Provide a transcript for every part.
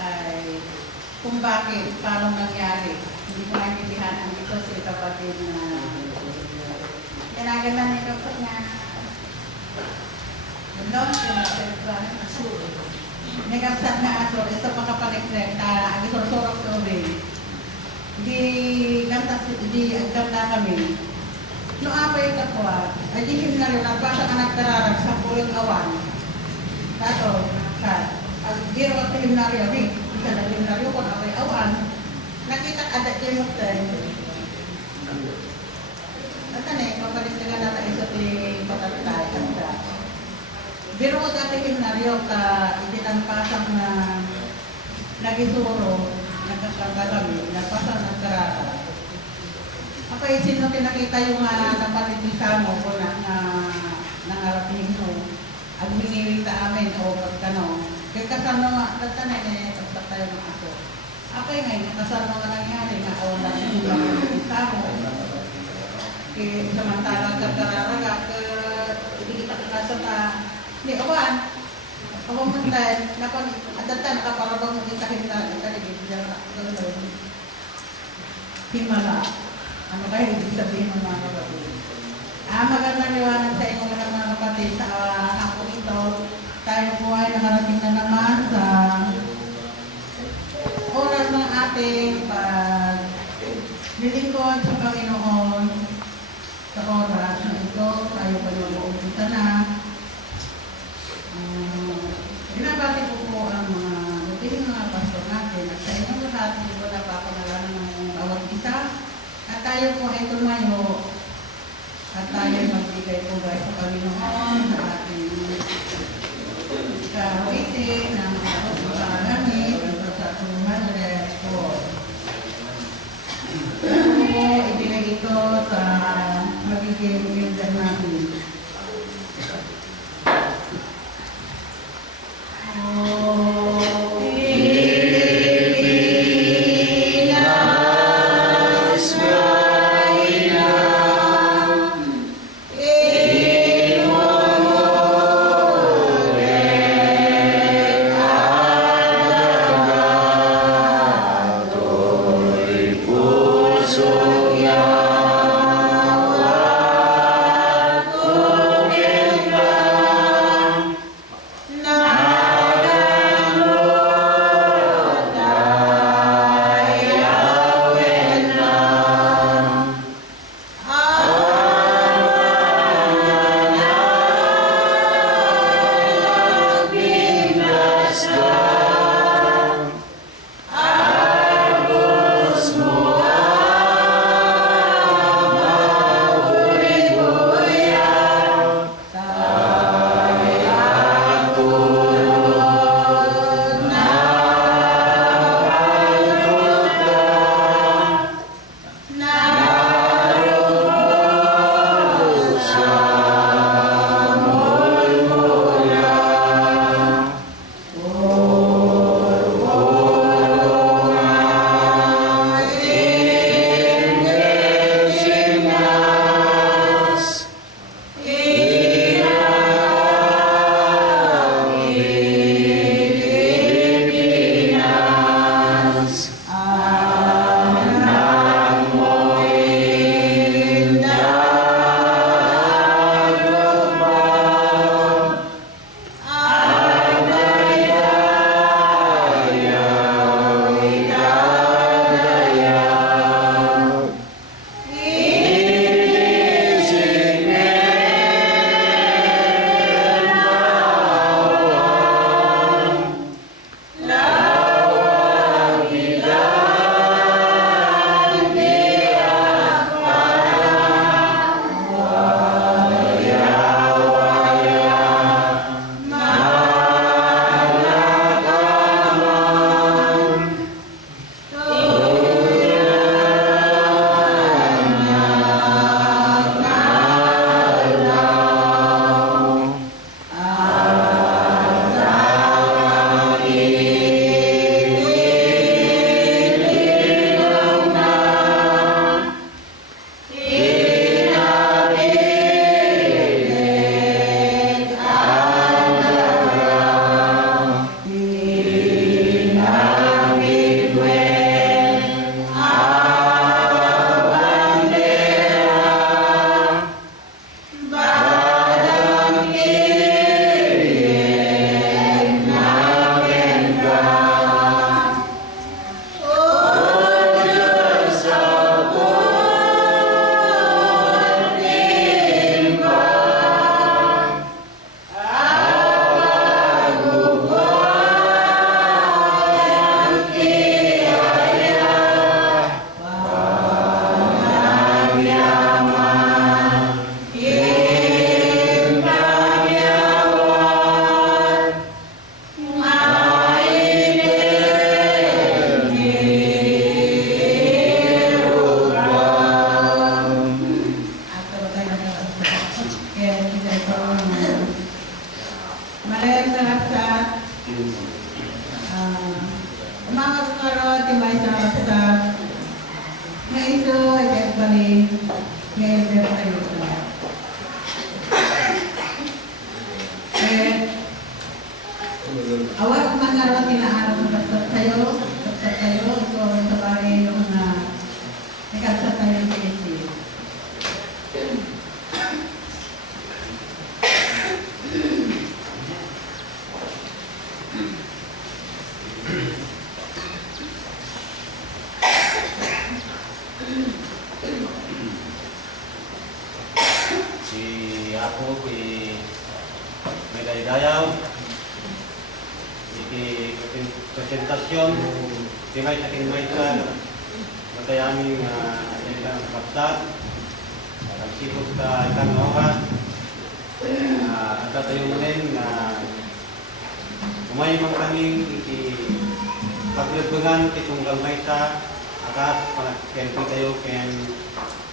ay kung bakit, paano nangyari. Hindi ko naintindihan ang ito si kapatid na ginagawa nito po niya. Doon, nagkapsat na aso, ito makapaliknek, ang isursurok sa uri. Di agkam na kami. No apa yung kapwa, ay di na rin, nagbasa ka nagkararag sa pulang awan. Dato, ang giro at himnaryo, isa na himnaryo kung away awan, nakita adat yung mukten. At papalit na nga natin isa ti patatay, kanda. Biro ko dati himnaryo ka itinampasang na nagisuro, nagkakagami, nagpasang nagkararag. Ako isin no pinakita yung napalit ni Samo ko na nangarapin mo. Ang hiniwing sa amin o pagkano. Kaya kasano nga, tatanay na pagsak tayo ng aso. Ako ngayon, kasano nga nangyari na awan natin yung Samo. Kaya samantalang kakararaga, hindi kita kakasata. Hindi, awan. Awan mo tayo, at datan, nakaparabang mo kita himnaligid. Himala. Ano kayo ibig sabihin ng mga kapatid? Magandang liwanag sa inyo mga kapatid sa hapon ito. Tayo po ay nakarating na naman sa oras ng ating paglilingkod sa Panginoon. Sa oras na ito, tayo pa yung na. Binabati po po ang mga pastor natin at sa inyong lahat, hindi ko napapangalanan ng awag isa. At tayo po ay tumayo at tayo magbigay po guys sa Panginoon sa ating kawitin ng pagkagamit ito sa tumalas po. Ito po, ibigay ito sa magiging builder natin. timay sa nga ito ay kahit balik nga elder tayo sa awat man nga rin tinaharap ng kapsat tayo ito ang sabay yung kapsat tayo yung pinisi. Ako may dayaw presentasyon timay sa kinmaysan matayaming ilang kapsat nagsipot ka itang oras at tayo mo rin na umay mang kaming paglagbangan kitong galmaysa akas panagkempi tayo ken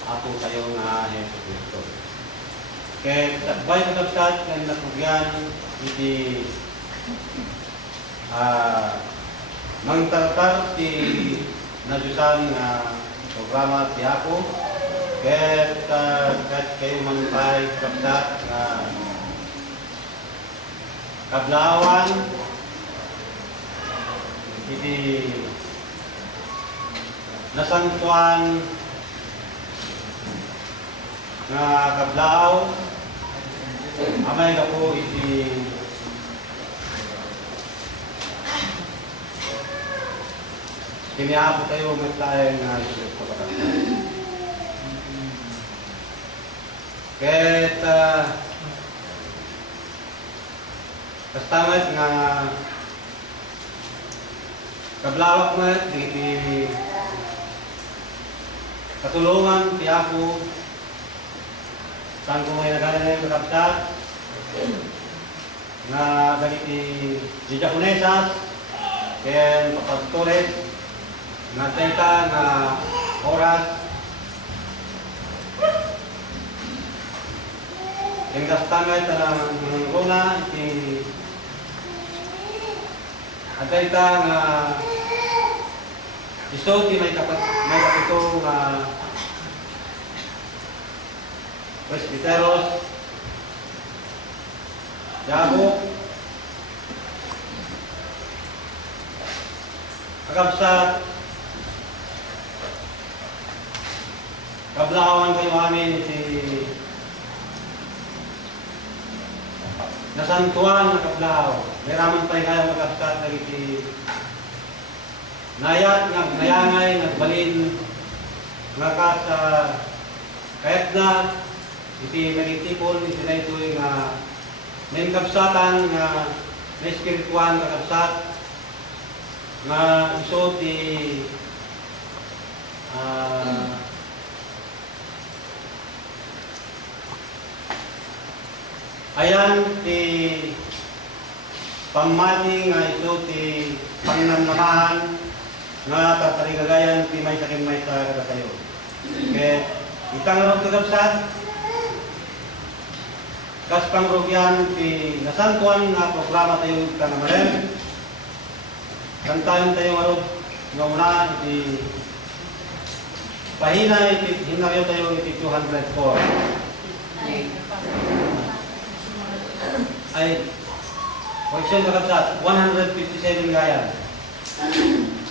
ako tayo nga Heso Cristo. Kaya takbay ko kapsat ng nakugyan iti mangtartar ti nadusan na programa ti ako kaya kayo manipay kapsat na kablawan iti nasantuan na kablaw amay na po iti tiniapo tayo magtayo nga ito kapatid. Kahit kastamat nga kablawak mo iti katulungan ti ako saan ko may nagalan yung kapsat na ganiti di Japonesas ken papagtores na tenta na oras yung kastangat na mga iti at tenta na iso di may kapito na Presbiteros, Yabo, Agabsat, kablawan kayo amin si nasantuan na kablaw. Mayroon tayo kayo magabsat na iti nayat, nagmayangay, nagbalin, nga sa kahit na iti nagitipon, iti na ito nga may kapsatan nga may spirituan na kapsat nga iso ti ayan ti pamati nga iso ti pangnamnamahan nga tatarigagayan ti may sakin may sa kayo. Kaya itang arong kagabsat kas pangrugyan ti nasantuan nga programa tayo ka na maren kantayon tayo arong nga una iti pahina iti hinaryo tayo iti 204 ay question kagabsat 157 gaya. Amen.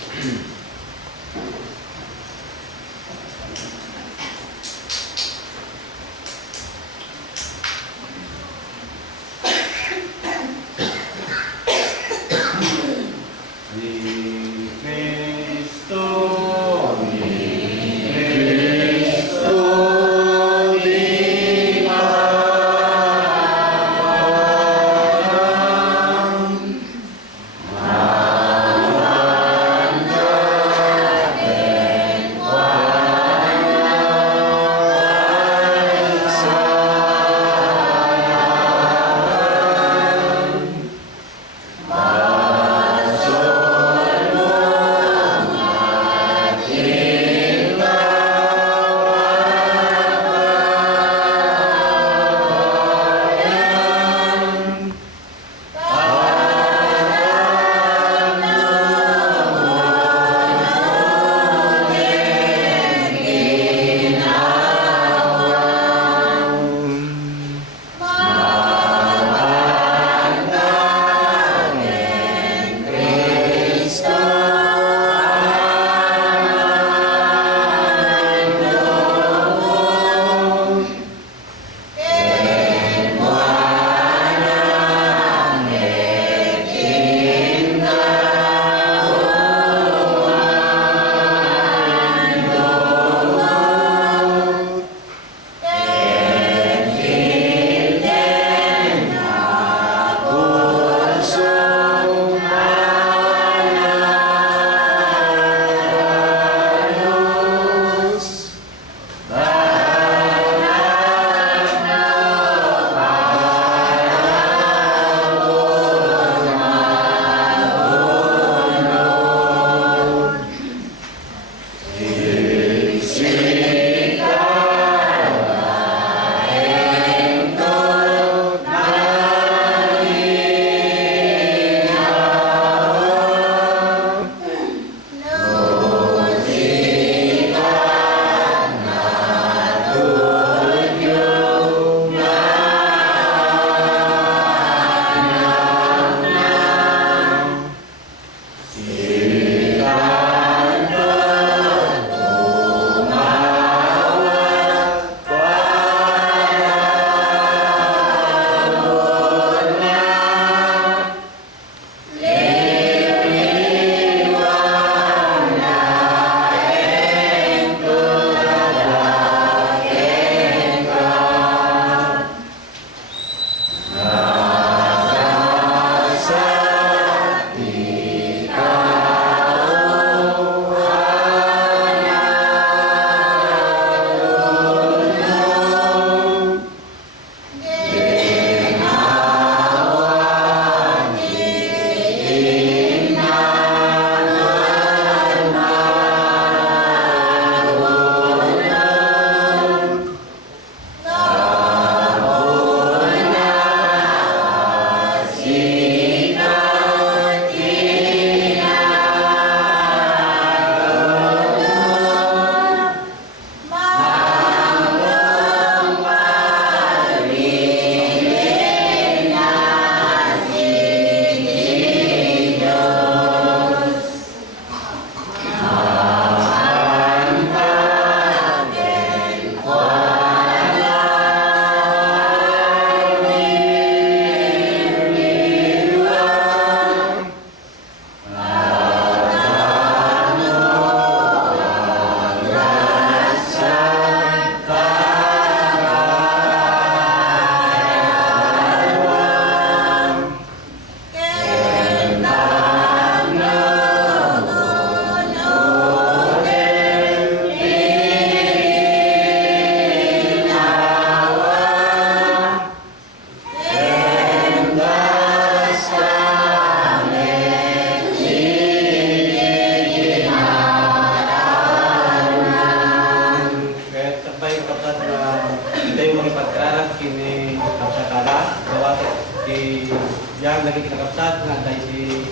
yang lagi kita kapsat nga dahil si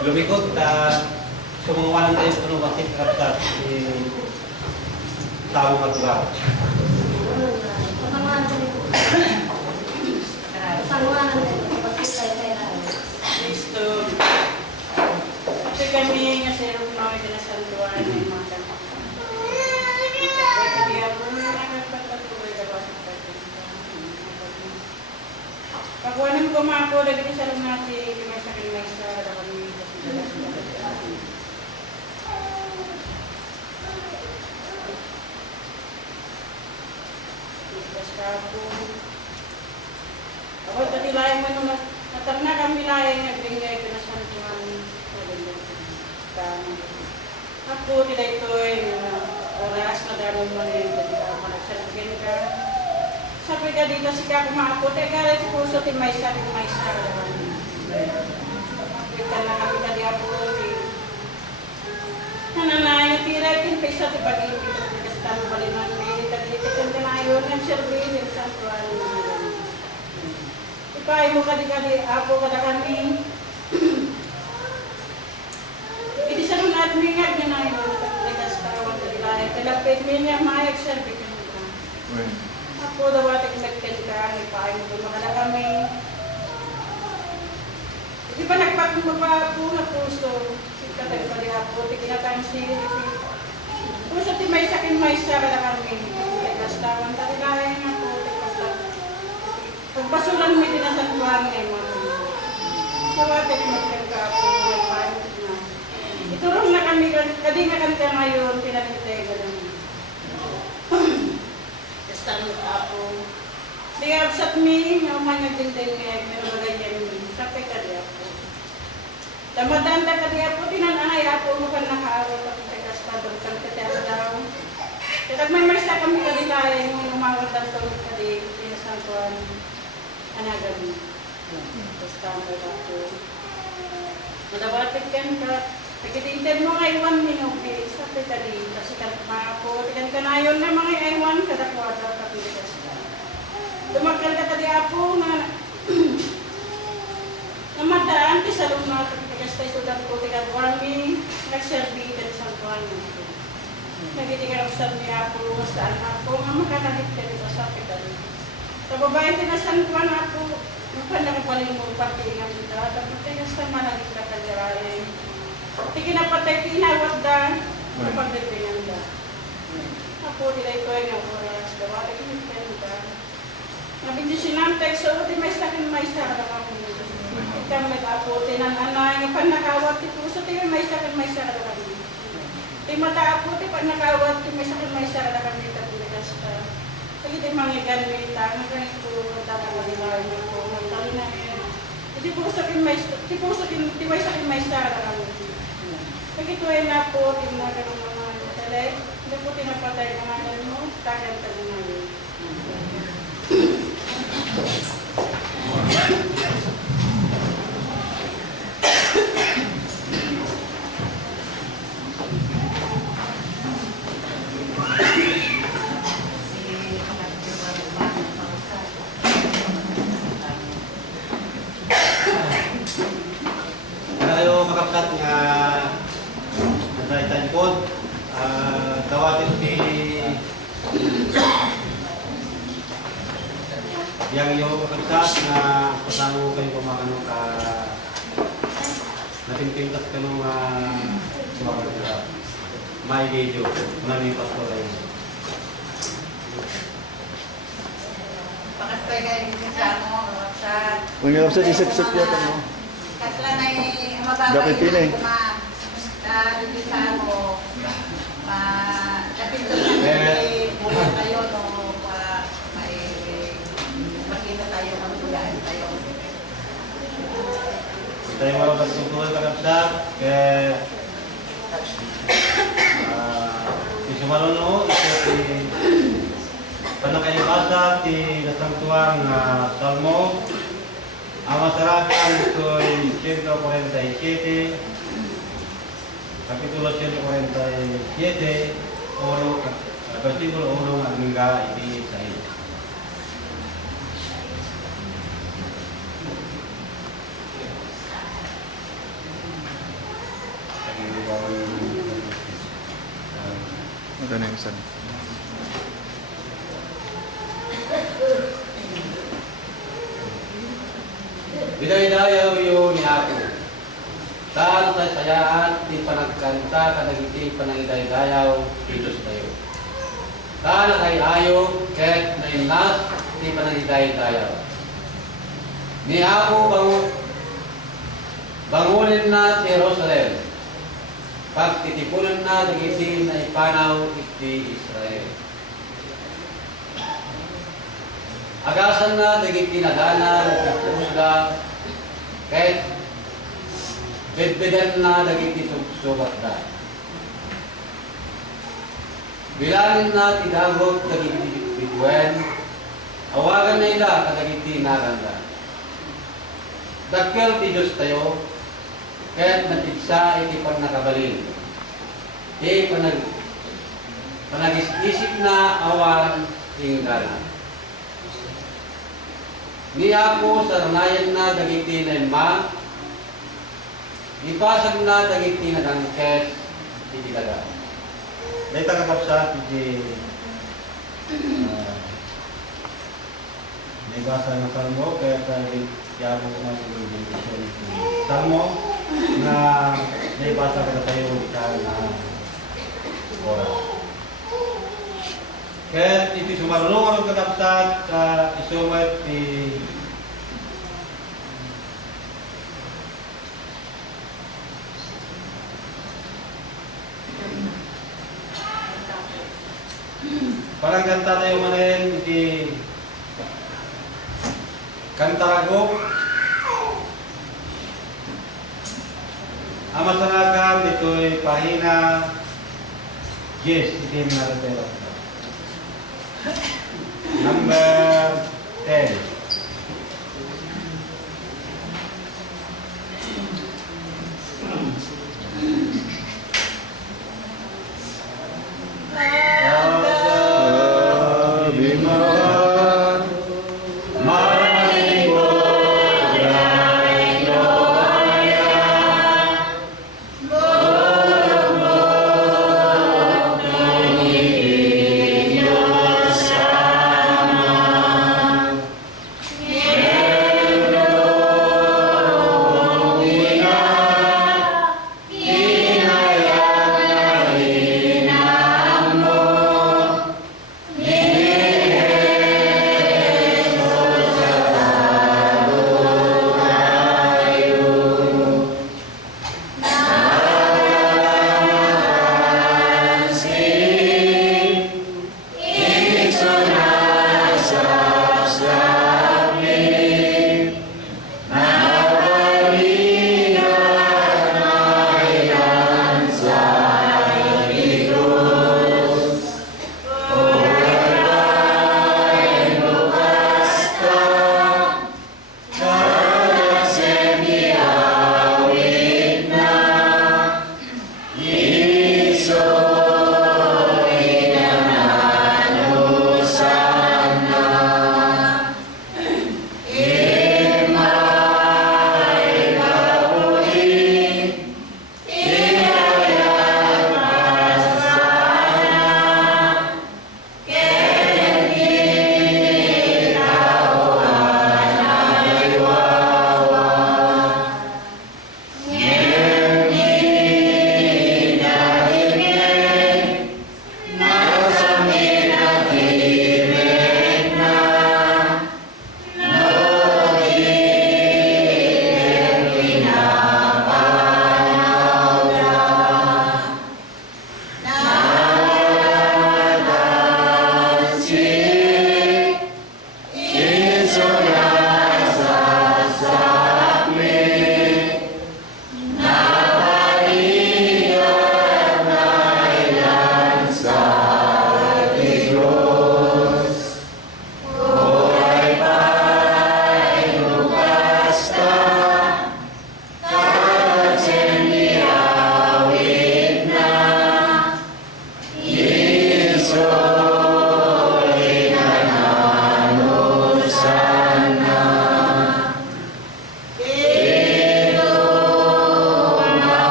lumikot sumungawanan tayo sa kanong wakit kapsat si tao matugaw. Kristo, kasi kami nga sa Europe na may pinasantuan ng mga kapatid. Kaya po nakapagpatuloy ka ba sa pagkuhanin ko mga po, lagi sa lang natin, may sakit may isa, kami basta po. Ako tadi lain mo nung natarna kami lain, nagbingay pinasantuan. Ako tidak ito oras na dami mo rin, hindi ka managsalagin ka. Sabi ka dito si Kako Maapo, teka rin sa puso ti may sa. Kita na kami tadi ako. Nananay na tira, pinpisa ti pag-ibig. Kastan baliman may tadi ito na yun, ang service, yung santuan. Ipay mo kadi-kadi, apo kada kami. Hindi sa nung admingag niya na yun, kastawan tadi lahat. Talapit niya, mayag service ka nila. Ako daw ating nagtend ka, ipaay mo doon mga kami. Di ba nagpagmaba po na puso? Sikatag pa rin ako, di kinatang siya. Puso ti may sakin may sa kada kami. Kastawan, tari lain ako, pagpasulan mo dinasantuan ngayon mo. Kawatin mo nagtend ka ako, ipaay mo na. Iturong na kami, kadingakan ka ngayon, pinatintay ka lang. Kasama ako. Kaya sa mi, naman nagdindin ngayon, meron ganyan sabi ka di ako. Damadanda ka di ako, tinanay ako, mukhang nakaawal ako sa kastadong kagkatera daw. Kaya may marisa kami ka di layan, yung umawal ng tulog ka di, pinasantuan, anagami. Kasama ako. Madawatig ka, nagkitintid mo nga iwan minubi, sabi ka di, kasi ako, tigan ka na yun na mga iwan, kadakwada, kapilikas ka. Dumagal ka tadi ako na namadaan, tisalong na kapilikas tayo sudan ko, tigan wami, nagserbi ka sa tuwan mo. Nagitigan ako sa niya ako, mastaan ako, nga makakalit ka dito, sabi ka di. Tababayan tinasantuan ako, mapanda ka pala yung pagtingan dito, tapos tigas na managit ka kagirahin. Tiki na patay pinawat dan. Kapag nagpinang da. Ako nila ito ay ng oras. Dawala kinipin da. Nabindi sinantek so di may sakin may sarap ako. Kaya mag-apo tinananay ng panakawat ito. So di may sakin may sarap ako. Di mata ako di panakawat di may sakin may sarap ako nito pinagasta. Kasi di mga ganita. Nagkain ko tatawaliwain ako. Magtali na yun. Di po sakin may sarap ako. Pagkito ay na po, tinagano mga talay, hindi po tinapatay mga ano mo, tagal-tagal na yun. Kayo makapsat nga sa talikod, dawatin si yang iyo makapsat na pasamo kayo kumakano ka natintintas ka nung sumakano ka may video na may pastor ay Pakastay kayo sa mo, sa Kung yung sa isip-isip yata mo. kasla na mababa Dapat yung yun eh. hindi sa mo, kapito sa bulan tayo, no, may makita tayo, magbulaan tayo. tayo mga pagsusunod kakapsat kaya isumalunod ito si panakayabasa ti natangtuang salmo. Ang masarakan ito ay 147, Kapitulo 147, versikulo 1 hanggang 16. Ito na yung isa. Biday-dayaw yun ni ako. Saan tayo sayaan, di panagkanta, kadagiti panagday-dayaw, Diyos tayo. Saan tayo ayaw, kahit na inas, di panagday-dayaw. Ni ako bangunin na si Jerusalem. Pagtitipunan na, dagiti na ipanaw, iti Israel. Agasan na dagiti nadana nagpuusga kahit bedbedan na dagiti sugat da. Bilangin na tidagog dagiti bituen awagan na ila kadagiti naranda. Dakkel ti Diyos tayo kahit natigsa iti panakabalin. Di panag-isip na awan inggalan. Ni ako sa ranayan na dagiti na ima, ipasag na dagiti na dangket, iti daga. May takakapsat, iti may basa ng salmo, kaya kaya mo na salmo na may basa ka tayo ka na oras. Kaya iti sumarunong ang kakapsat sa isumat ti parang kanta tayo manin iti kantarago ang masarakan dito'y pahina yes, iti naratero. Number 10.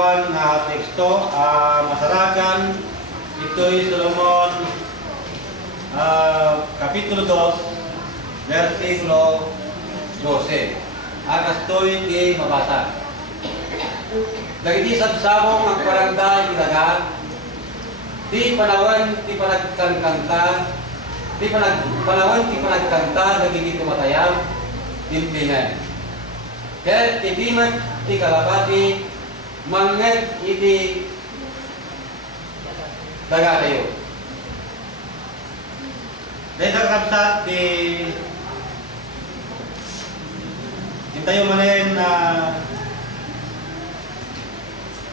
natuan na teksto, masarakan, ito'y Solomon, Kapitulo 2, versikulo 12. Agas to'y di mabasa. Dagiti sabsabong ang parangday ilaga, di panawan, di panagkanta, di panagkanta, nagiging tumatayam, dimpingan. Kaya titimat, di kalapati, manget, iti daga kayo. Dahil sa kapsat, hintayo manin na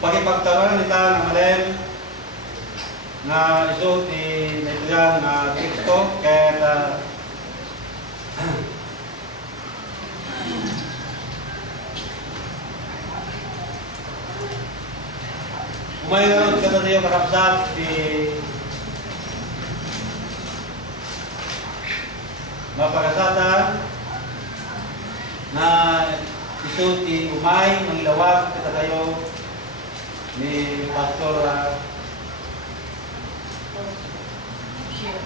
pagipagtawaran nita ng manin na iso ti nailang na teksto kaya umayon ka na tayo kakapsat ti mapagkasatan na iso ti umay mangilawag kita tayo ni Pastor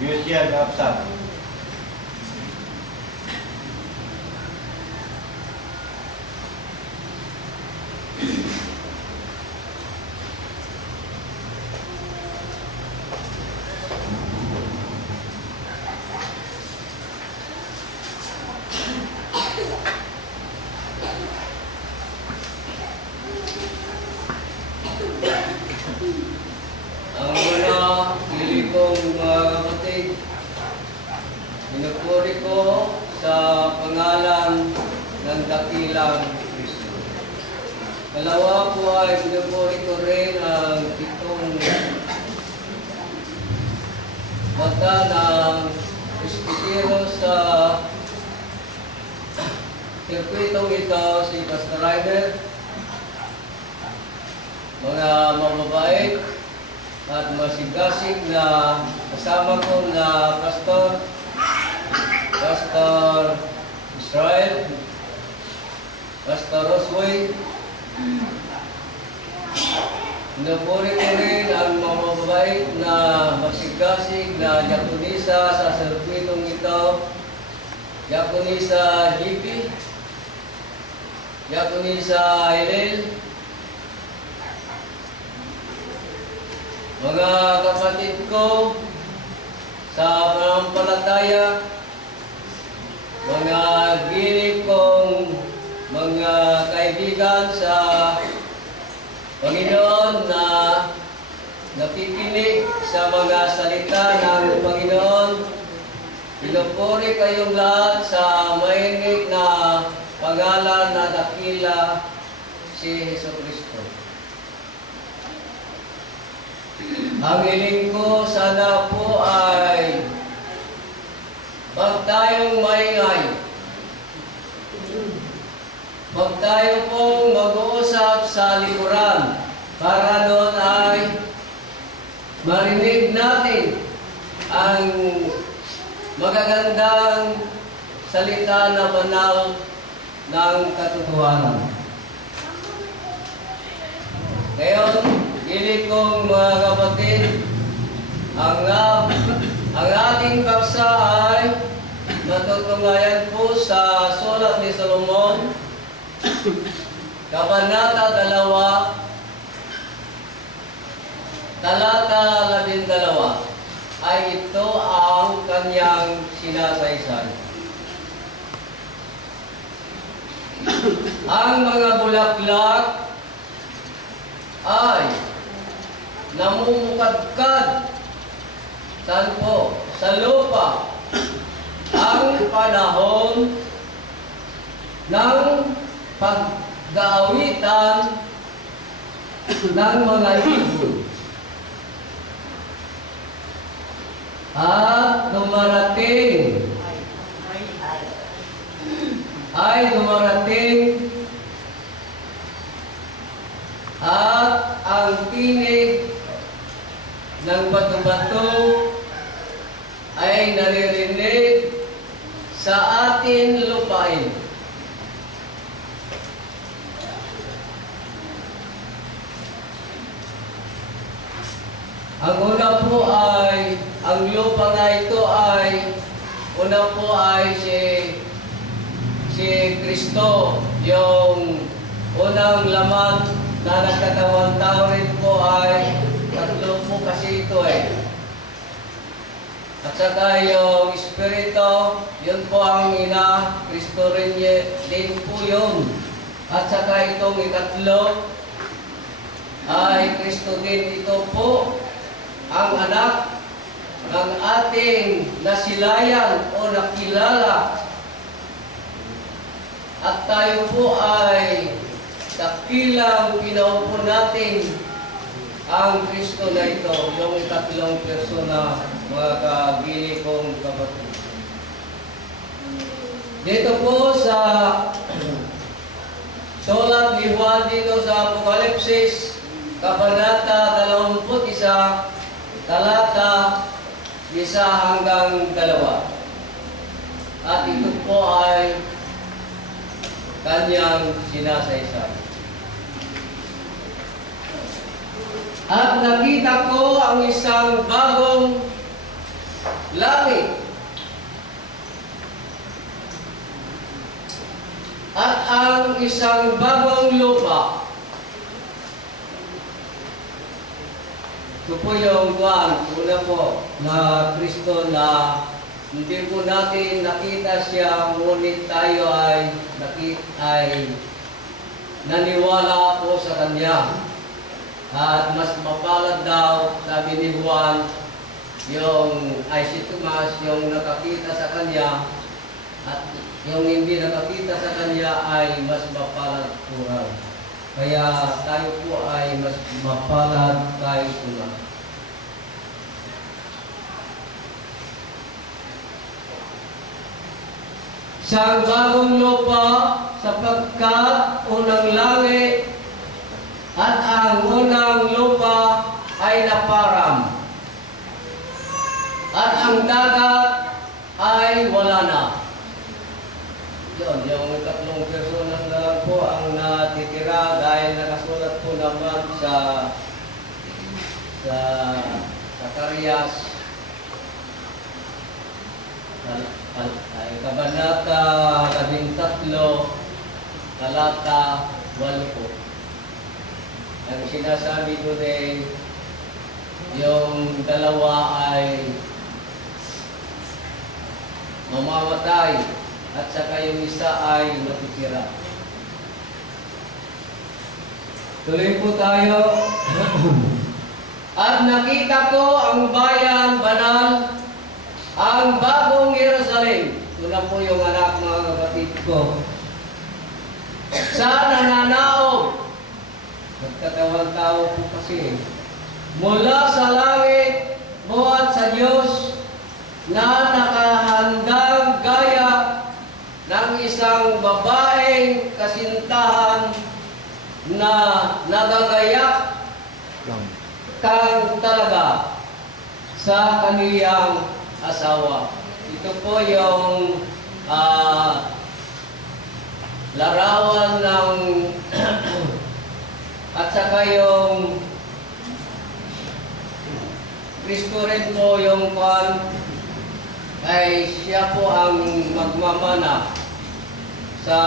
Yusya Gapsat. Ang mga pili kong mga kapatid, pinupuri ko sa pangalan ng dakilang Kristo. Kalawa po ay pinupuri ko rin ang pitong mata ng Espiritu sa sirkuitong ito, si Pastor Ryder, mga mababait at masigasig na kasama ko na Pastor Israel, Pastor Rosway. Pinupuri ko rin ang mga mababait na masigasig na diakonisa sa sirkuitong ito, Diakonisa Hippie, Diakonisa Helen, mga kapatid ko sa pananampalataya, mga ginig kong mga kaibigan sa Panginoon na nakikinig sa mga salita ng Panginoon, pinupuri kayong lahat sa mainit na pangalan na dakila si Jesucristo. Ang hiling ko sana po ay wag tayong maingay. Wag tayo pong mag-uusap sa likuran para doon ay marinig natin ang magagandang salita na banal ng katotohanan. Ngayon, hiling kong mga kapatid, ang ating paksa ay matutunghayan po sa sulat ni Solomon, Kabanata 2, talata 12, ay ito ang kanyang sinasaysay. Ang mga bulaklak ay namumukadkad saan po? Sa lupa. Ang panahon ng paggawitan ng mga ibon. At dumarating at ang tinig ng bato-bato ay naririnig sa ating lupain. Ang una po ay, ang lupa na ito ay, una po ay si Kristo, yung unang laman na nagkatawang tao rin po ay, tatlo po kasi ito eh. At saka yung Espiritu, yun po ang ina, Kristo rin din po yun. At saka itong ikatlo, ay Kristo din ito po, ang anak ng ating nasilayan o nakilala. At tayo po ay dakilang pinaupo natin ang Kristo na ito, yung tatlong persona, mga kagili kong kapatid. Dito po sa sulat ni Juan dito sa Apokalipsis, Kabanata 21, talata 1 hanggang 2. At ito po ay kanyang sinasaysay. At nakita ko ang isang bagong langit at ang isang bagong lupa. Ito po yung una po na Kristo na hindi po natin nakita siya, ngunit tayo ay naniwala po sa Kanya. At mas mapalad daw, sabi ni Juan, si Tomas, yung nakakita sa Kanya, at yung hindi nakakita sa Kanya ay mas mapalad po raw. Kaya tayo po ay mas mapalad tayo po na. Isang bagong lupa sapagkat unang langit at ang unang lupa ay naparam. At ang dagat ay wala na. Yun, yung tatlong personas na lang po ang natitira dahil nakasulat po naman sa Zacarias ay Kabanata 13, talata 8 po. Ang sinasabi ko din, yung dalawa ay mamamatay at saka yung isa ay natitira. Tuloy po tayo. At nakita ko ang bayan banal, ang bagong Jerusalem. Ito na po yung anak mga kapatid ko. Sa nananaog, nagkatawang tao po kasi, mula sa langit, buhat sa Diyos, na nakahandang gaya ng isang babaeng kasintahan na nagagayak kang talaga sa kaniyang asawa. Ito po yung larawan ng at saka yung Kristo rin po yung ay siya po ang magmamana sa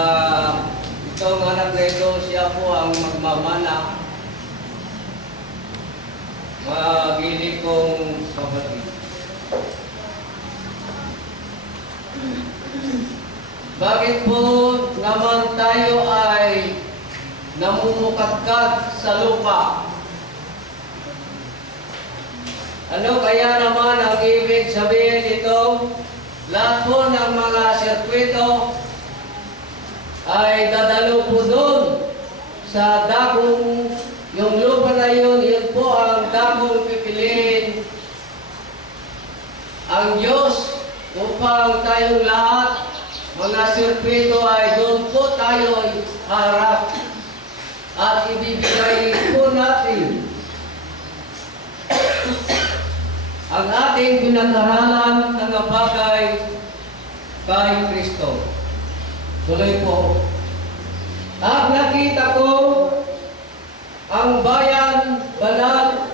itong anak na ito, siya po ang magmamana. Magili kong kapatid. Bakit po naman tayo ay namumukadkad sa lupa? Ano kaya naman ang ibig sabihin nito? Lahat po ng mga sirkwito ay dadalo po doon sa dakong, yung lupa na yun po ang dakong pipiliin ang Diyos upang tayong lahat, mga sirkwito ay doon po tayo harap at ibibigay po natin ang ating pinag-aralan ng bagay kay Kristo. Tuloy po. At nakita ko ang bayan banal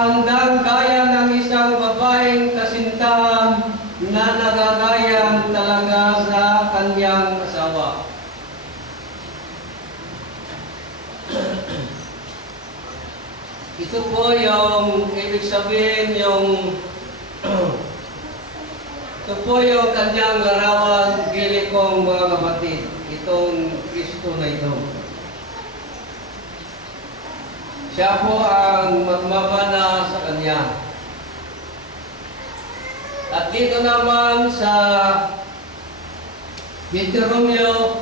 handang gaya ng isang babaeng kasintahan na nagagayang talaga sa kanyang asawa. Ito po yung ibig sabihin ito po yung kanyang larawan, gili kong mga kapatid, itong Kristo na ito. Siya po ang magmamana sa kanya. At dito naman sa Deuteronomio,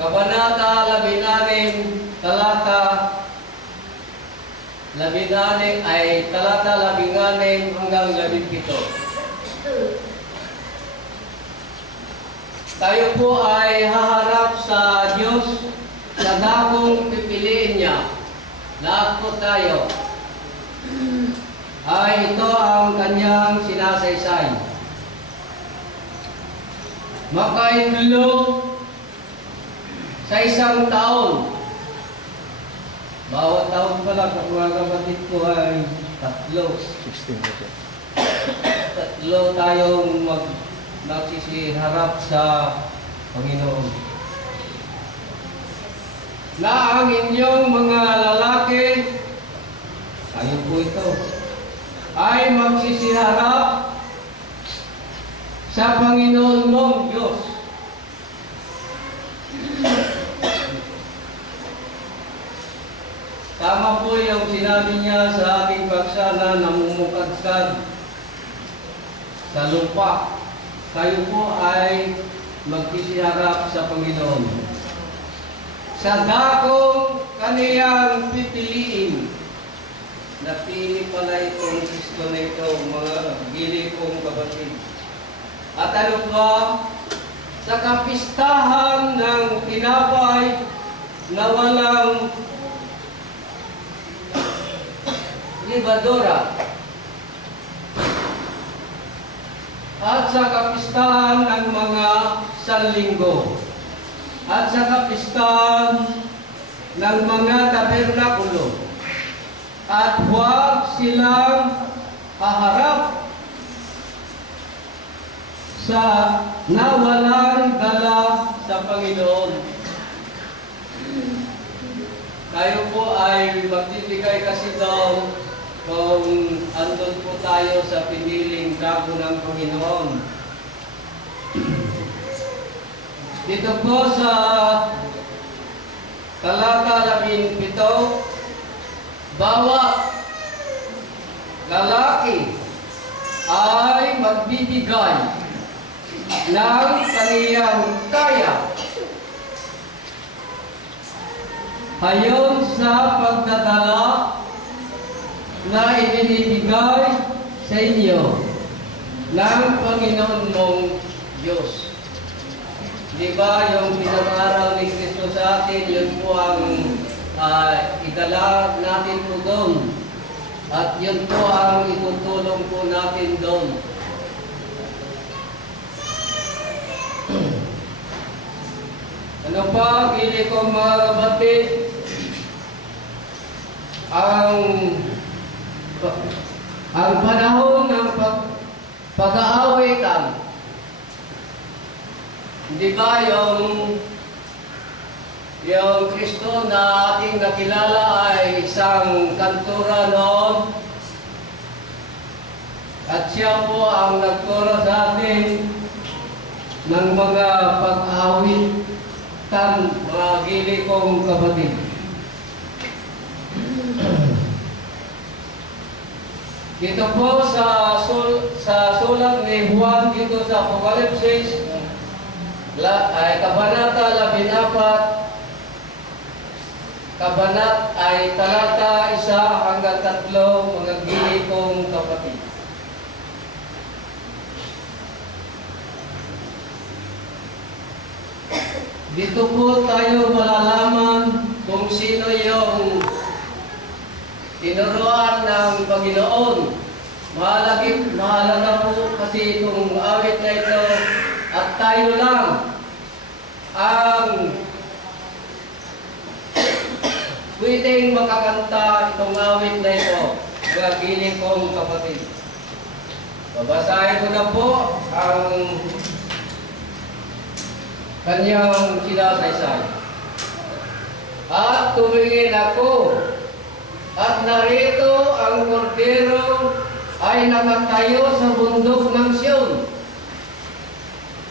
Kabanata 16, talata 16 ay talata 16 hanggang 17. Tayo po ay haharap sa Diyos sa dakong pipiliin niya. Lahat po tayo ay ito ang kanyang sinasaysay. Makainulog sa isang taon. Bawat taon pala, mga kapatid ko ay tatlo. 16 na siya. Tatlo tayong nagsisiharap sa Panginoon. Na ang inyong mga lalaki, tayo po ito, ay magsisiharap sa Panginoon mong Diyos. Tama po yung sinabi niya sa ating paksa na namumukadkad sa lupa. Tayo po ay magsisiharap sa Panginoon. Sa dakong kaniyang pipiliin, napili pala itong Kristo na ito, mga gili kong kapatid. At ano pa, sa kapistahan ng tinapay na walang libadora, at sa kapistahan ng mga sanlinggo, at sa kapistahan ng mga tabernakulo, at huwag silang haharap sa nawalang dala sa Panginoon. Tayo po ay magbibigay kasi daw kung andun po tayo sa piniling dago ng Panginoon. Dito po sa talata 17, bawat lalaki ay magbibigay ng kaniyang kaya ayon sa pagdadala na ibinibigay sa inyo ng Panginoon mong Diyos. Di ba yung pinag-aaral ni Kristo sa atin, yun po ang idala natin po doon. At yun po ang itutulong po natin doon. Ano pa, gili kong mga kapatid, ang panahon ng pag-aawitan. Di ba yung Kristo na ating nakilala ay isang kantura noon? At siya po ang nagturo sa atin ng mga pag-aawitan, mga gili kong kapatid. Dito po sa sulat ni Juan dito sa Apokalipsis, Kabanata 14, Kabanat ay talata 1 hanggang 3, mga gili kong kapatid. Dito po tayo malalaman kung sino yung tinuruan ng Panginoon. Mahalaga po kasi itong awit na ito at tayo lang ang pwedeng makakanta itong awit na ito. mga giling kong kapatid. Babasahin ko na po ang kanyang sinasaysay. At tumingin ako, at narito ang kordero ay nakatayo sa bundok ng Siyon.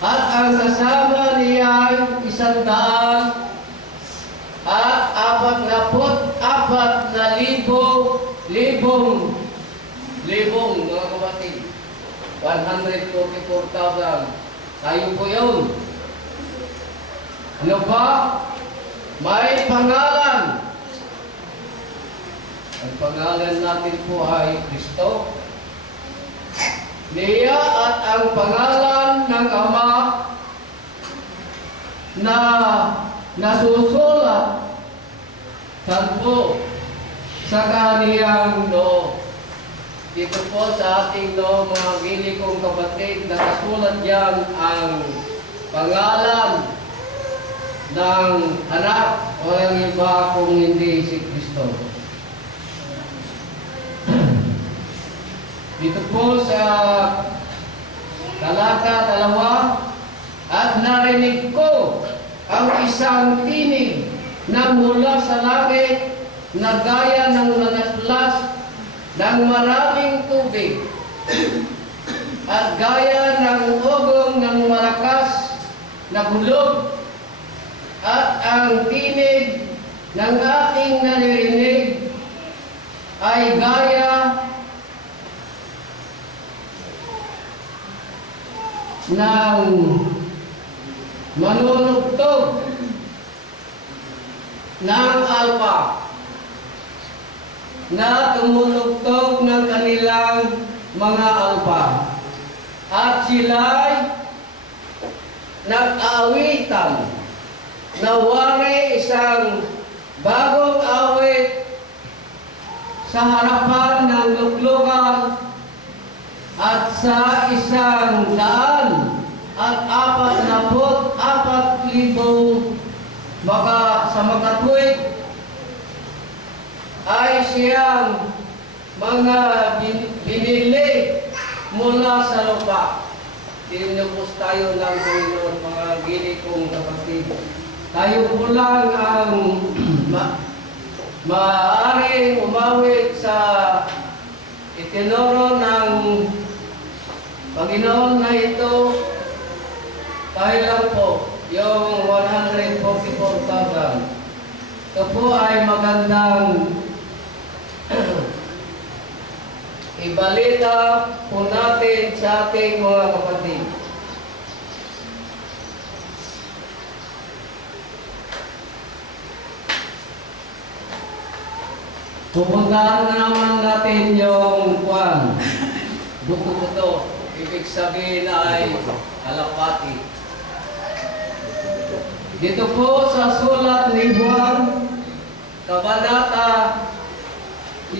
At ang kasama niya ay 100 at 44,000 mga kapatid. 144,000. Tayo po yun. Ano ba? May pangalan. Ang pangalan natin po ay Kristo. Niya at ang pangalan ng Ama na nasusulat po sa kaniyang loob. Dito po sa ating loob, mga gili kong kapatid, nakasulat yan ang pangalan ng anak o ang iba kung hindi si Kristo. Dito po sa talata 2, at narinig ko ang isang tinig na mula sa langit na gaya ng nanaslas ng maraming tubig at gaya ng ugong ng malakas na bulog, at ang tinig ng ating naririnig ay gaya ng manunugtog ng alpa na tumulugtog ng kanilang mga alpa, at sila'y nag-aawitan na wari isang bagong awit sa harapan ng luklukan, at sa 144,000 sa makatwid ay siyang mga binili mula sa lupa. Tinubos tayo ng Panginoon, mga gili kong kapatid. Tayo po lang ang maaaring umawit sa itinuro ng Panginoon na ito. Tayo lang po, yung 144,000. Ito po ay magandang ibalita po natin sa ating mga kapatid. Pupuntahan naman natin yung buto-buto. Ibig sabihin ay kalapati. Dito po sa sulat ni Juan, Kabanata 1,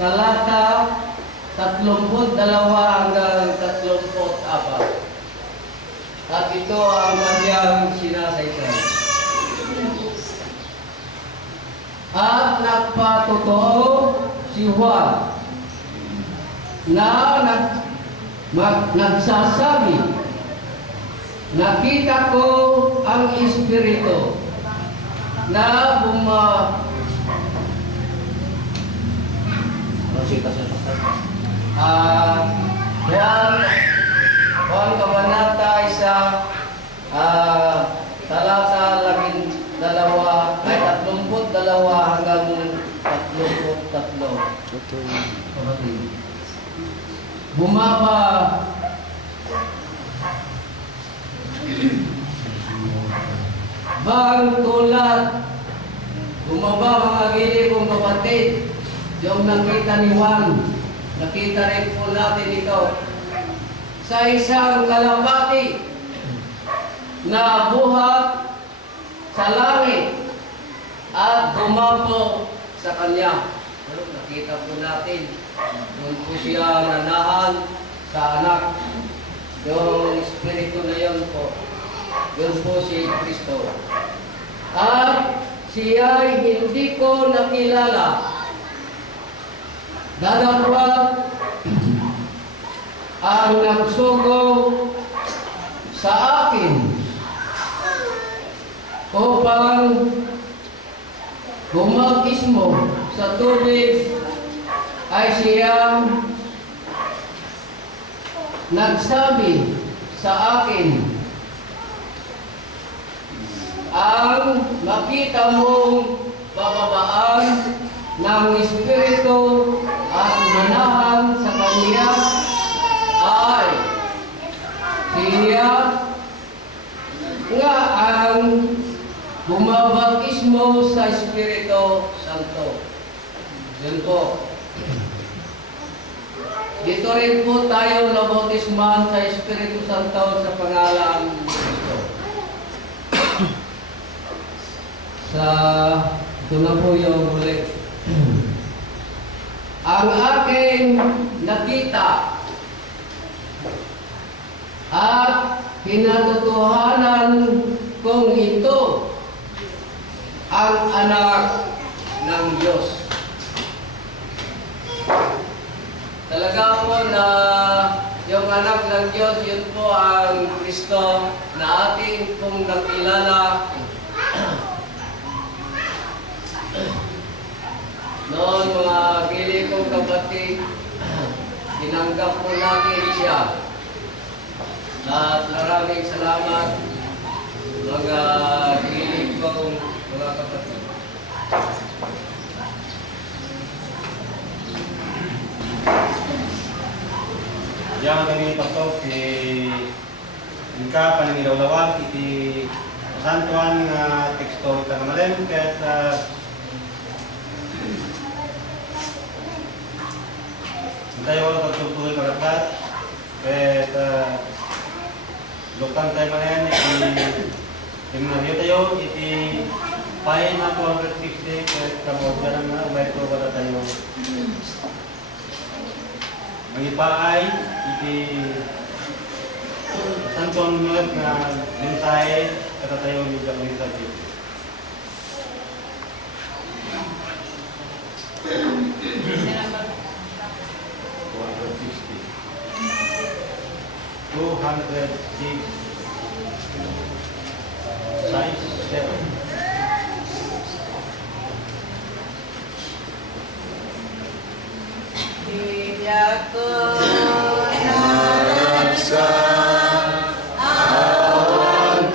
talata 32 hanggang 34. At ito ang kanyang sinasaysay. At nagpatotoo si Juan na nagsasabi, nakita ko ang Espiritu na Juan Kabanata 1, talata 32 hanggang 33. Bumaba bang tulad, bumaba mga gili kong kapatid, yung nakita ni Juan, nakita rin po natin ito sa isang kalapati na buhat sa langit at dumapo sa kanya. Nakita po natin, doon po siya nanahan sa anak. Yung Espiritu na yun po, yun po si Kristo. At siya'y hindi ko nakilala. dadapat ang nagsugo sa akin upang bumaptismo sa tubig ay siyang nagsabi sa akin, ang makita mong bababaan ng Espiritu at manahan sa Kanya ay siya nga ang bumabaptismo sa Espiritu Santo. Yun po. Dito rin po tayo nabautisman sa Espiritu Santo sa pangalan ni Kristo. Ito na po yung huli. Ang aking nakita at pinatutuhanan kong ito ang anak ng Diyos. Talaga po na yung anak ng Diyos, yun po ang Kristo na ating pong nakilala noon mga gili kong kapatid, tinanggap po natin siya. At maraming salamat mga gili kong mga kapatid. Diyan kami pasok si Inka Panangilawlawan iti santuan nga teksto ita namalem kaya sa tayo pagtutuloy magatat kaya lokang tayo manayan itinagyo tayo iti pahin na 250 kaya kamordanan na umay ko para tayo magipaay iti santuan mga na mensahe kata tayo juga mensahe. Size 7. Tidak ko Sa awan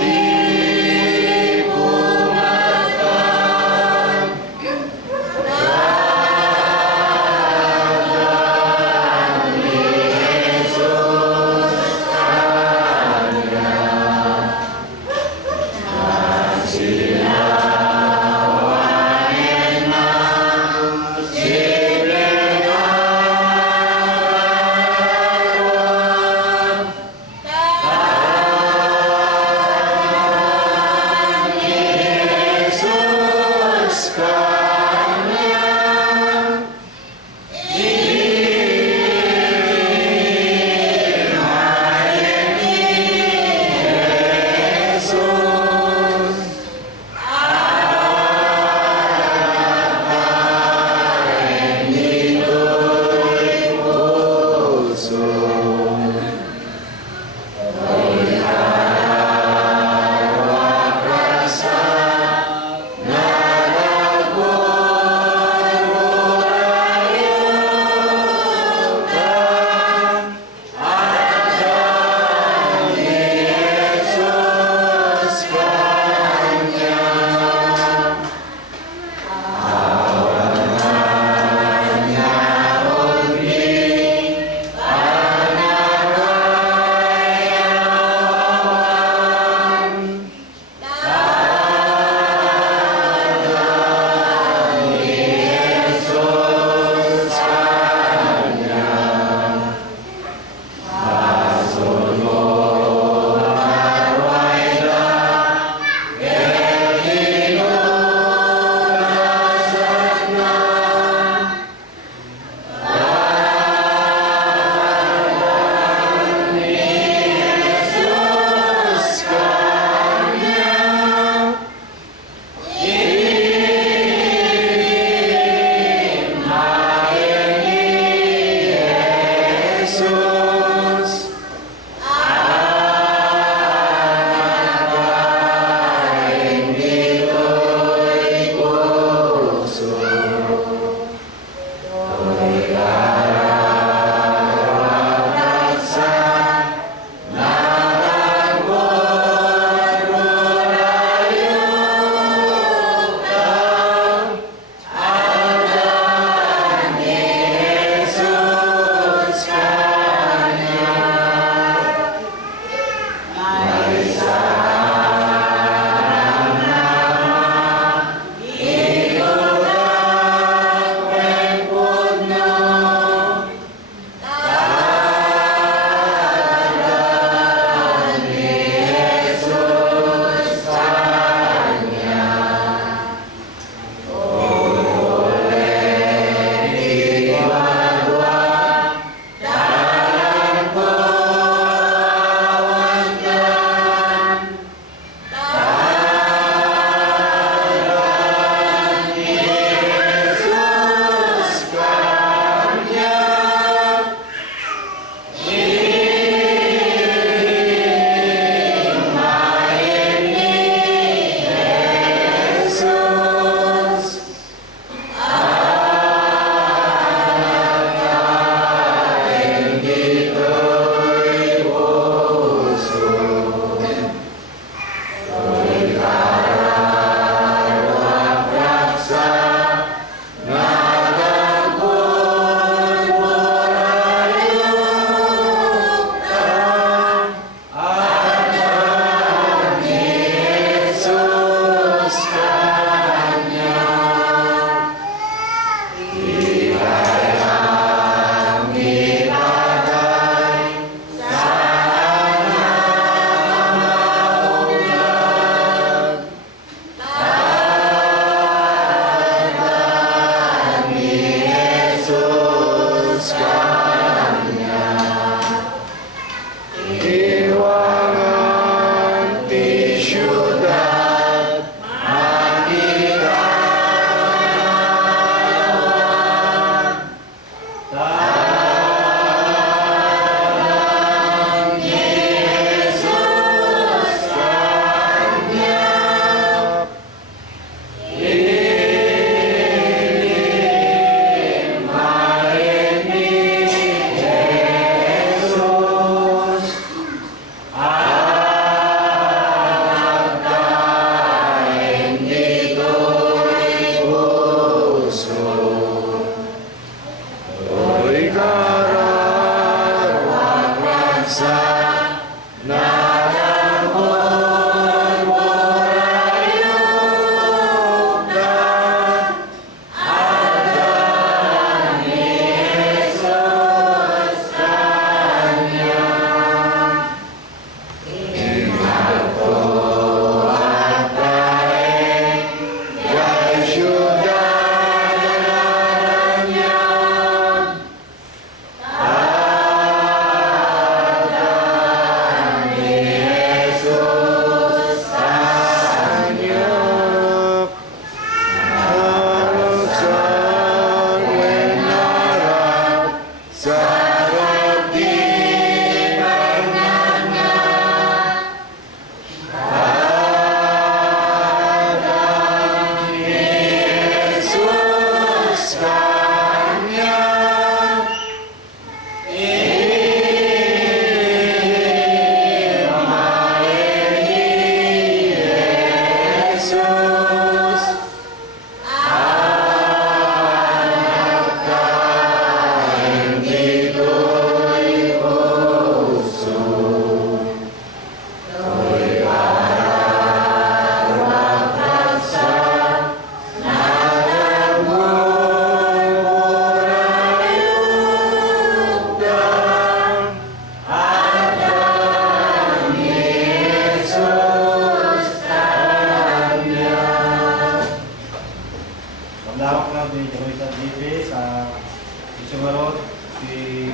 Barot, si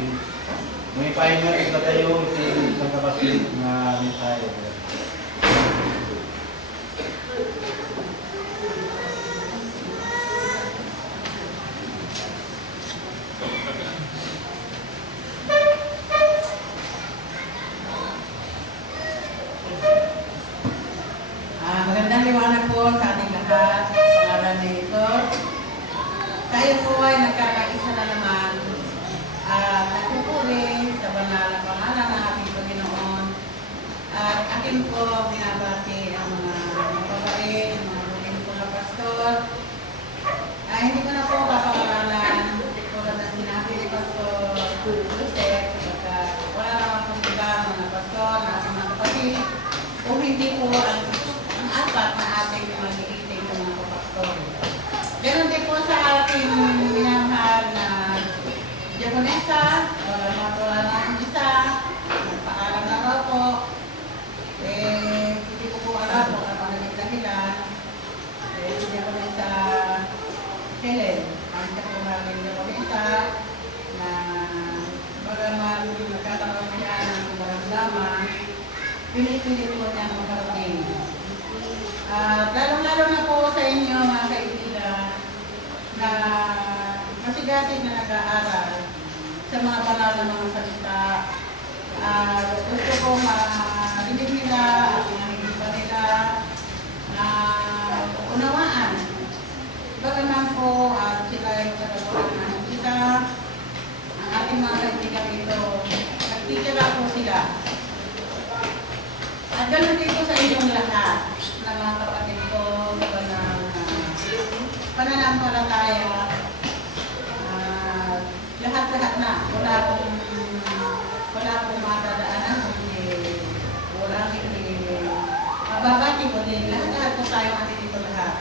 may pahinga ito tayo, si isang kapatid na tayo. Magandang liwanag po sa ating lahat. Pangalan ni ito. Tayo po ay nagkakaisa na naman at nagpupuri sa banal na pangalan ng ating Panginoon. At akin po binabati ang mga mababait, mga luling po na pastor. Hindi ko na po kapangalanan tulad ng sinabi ni Pastor Joseph, at wala naman pong ibang na pastor na ating mga kapatid. Kung hindi po ang apat na ating mag-iiting ng mga kapastor. Ganon din po sa ating minamahal na Diakonesa, wala na ang isa, nagpaalam na raw po. Hindi ko po alam kung ano ang naging dahilan. Si Diakonesa Helen, ang siya po namin Diakonesa, na bagaman nagkakaroon niya ng maramdaman, pinipilit po niya makarating. Lalong-lalo na po sa inyo mga kaibigan na masigasig na nag-aaral sa mga banal na mga salita. Gusto ko marinig nila at marinig pa nila na unawaan. Bagaman po at sila ay magkakaroon ng kita, ang ating mga kaibigan ito, nagtitira po sila. At ganoon dito sa inyong lahat na mga kapatid ko na pananampalataya, lahat-lahat na. Wala pong matadaanan, hindi mababati ko din. Lahat-lahat po tayo natin dito lahat.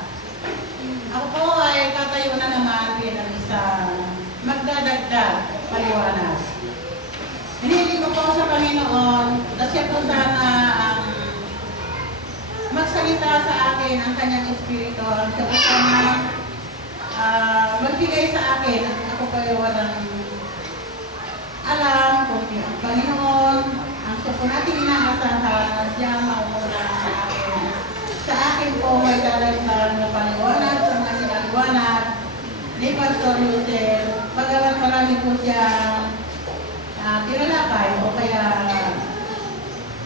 Ako po ay tatayo na naman bilang isang magdadagdag paliwanag. Hinihiling ko po sa Panginoon na siya po sana ang magsalita sa akin ang kanyang espiritu. Ang siya po sana magbigay sa akin. Ako po ay walang alam kung ang Panginoon ang siya po natin inaasahan na siya maumula sa akin. Sa akin po may dadagdag na paliwanag sa mga sinaliwanag ni Pastor Joseph. Bagamat marami po siya tinalakay o kaya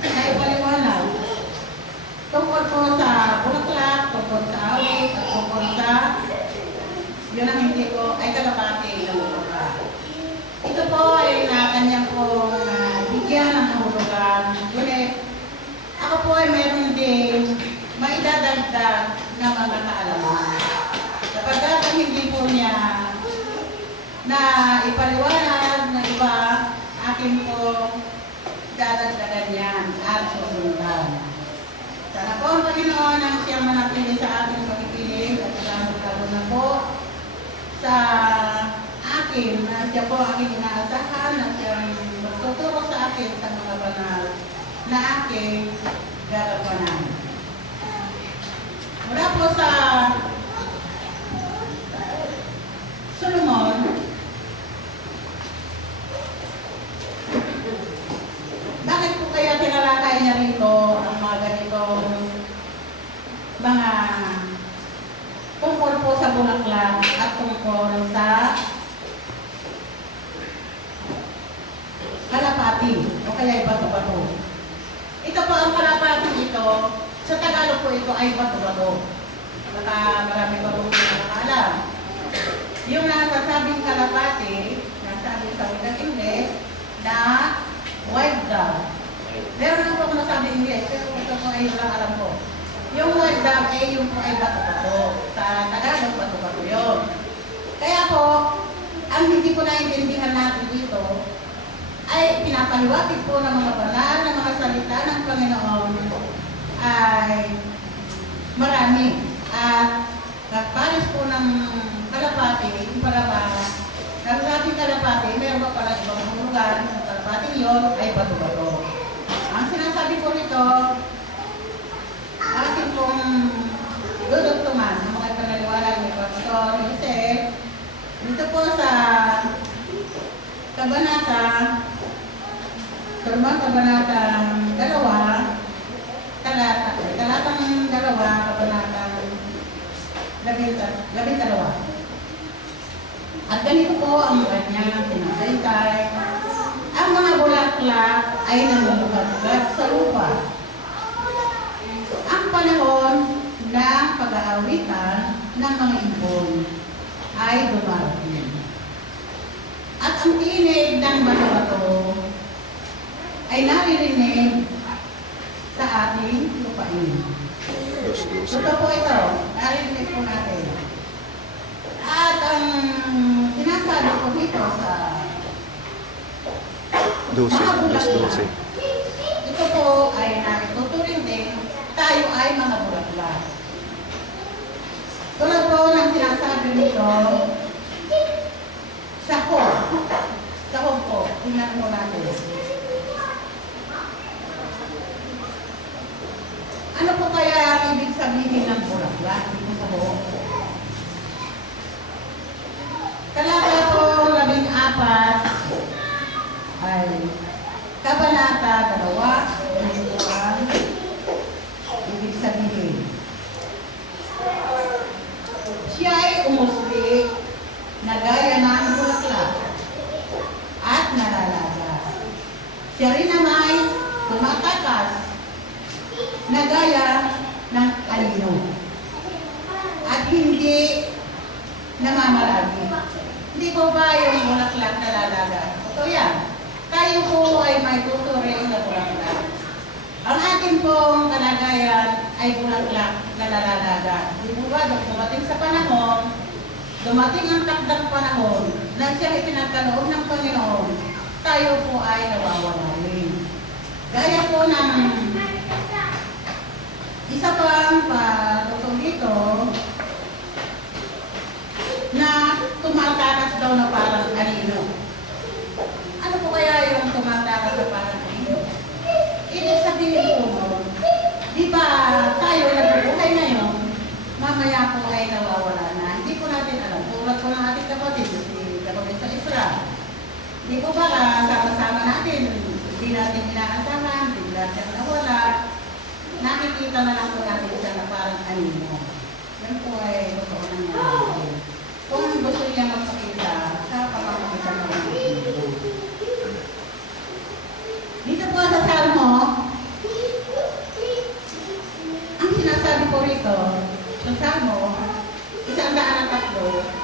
naipaliwanag tungkol po sa bulaklak, tungkol sa awit, at tungkol sa yun ang hindi ko ay kalapati ng bulaklak. Ito po ay na kanyang po bigyan ng kahulugan. Ngunit ako po ay meron din maidadagdag na mga kaalaman. Sapagkat ang hindi po niya na ipaliwanag na iba, akin po dadagdagan yan at susundan. Sana po ang Panginoon ang siyang manatili sa ating pagkikilig at lalo na po sa akin na siya po ang aking inaasahan na siyang magtuturo sa akin sa mga banal na aking gagampanan. Mula po sa Solomon, bakit po kaya tinalakay niya rito ang mga ganitong mga tungkol po sa bulaklak at tungkol sa kalapati o kaya bato-bato. Ito po ang kalapati ito, sa Tagalog po ito ay bato-bato. Baka marami pa po alam. Yung nasasabing kalapati, nasabi sa wikang Ingles, na white dove. Meron lang po ako nasabi Ingles, pero ito po ay lang alam ko. Yung white dove ay yung po ay bato-bato. Sa Tagalog, bato-bato yun. Kaya po, ang hindi ko naiintindihan natin dito, ay pinapaliwakit po ng mga banal na mga salita ng Panginoon ay marami. At nagparis po ng kalapati, yung palabas, ang ating kalapati, meron pa pala ibang hulugan, ang kalapati yun ay bato-bato. Ang sinasabi ko nito, akin pong dudugtungan ng mga panaliwanag ni Pastor Joseph, dito po sa Kabanata, kabanatang 2, talatang 2, kabanatang 12. At ganito po ang kanyang sinasaysay. Ang mga bulaklak ay namumugad sa lupa. Ang panahon ng pag-aawitan ng mga ibon ay dumarating. At ang tinig ng bato-bato ay naririnig sa ating lupain. Ito po ito, naririnig po natin. At ang sinasabi ko dito sa 12, mga bulaklak, 12. ito po ay natuturing din, tayo ay mga bulaklak. Tulad po ng sinasabi nito, sahog. Sahog po, tingnan po natin. Ano po kaya ang ibig sabihin ng bulaklak? Ito sahog. Talata po 14 ay kabanata 2, ito ang ibig sabihin. Siya ay umusli na gaya ng bulaklak at nalalaga. Siya rin naman ay tumatakas na gaya ng alino at hindi namamaragi. Hindi po ba yung bulaklak nalalaga? Ito yan. Tayo po ay may tuturing na bulaklak. Ang ating pong kalagayan ay bulaklak na nalalaga. Di po ba, dumating sa panahon, dumating ang takdang panahon na siya ipinagkaloob ng Panginoon, tayo po ay nawawala rin. Gaya po ng isa pang patutong dito na tumatakas daw na parang anino. Ano po kaya yung tumatakas na parang anino? Ibig sabihin po nun, di ba tayo nagbubuhay ngayon, mamaya po ay nawawala na. Hindi po natin alam. Tulad po ng ating kapatid, si kapatid sa Israel. Di po ba sama-sama natin, hindi natin inaasahan, bigla siya nawala. Nakikita na lang po natin siya na parang anino. Yan po ay totoo nangyari. Kung gusto niya magpakita, sa kapapakita na lang dito. Dito po sa Salmo, ang sinasabi ko rito, sa Salmo, 103.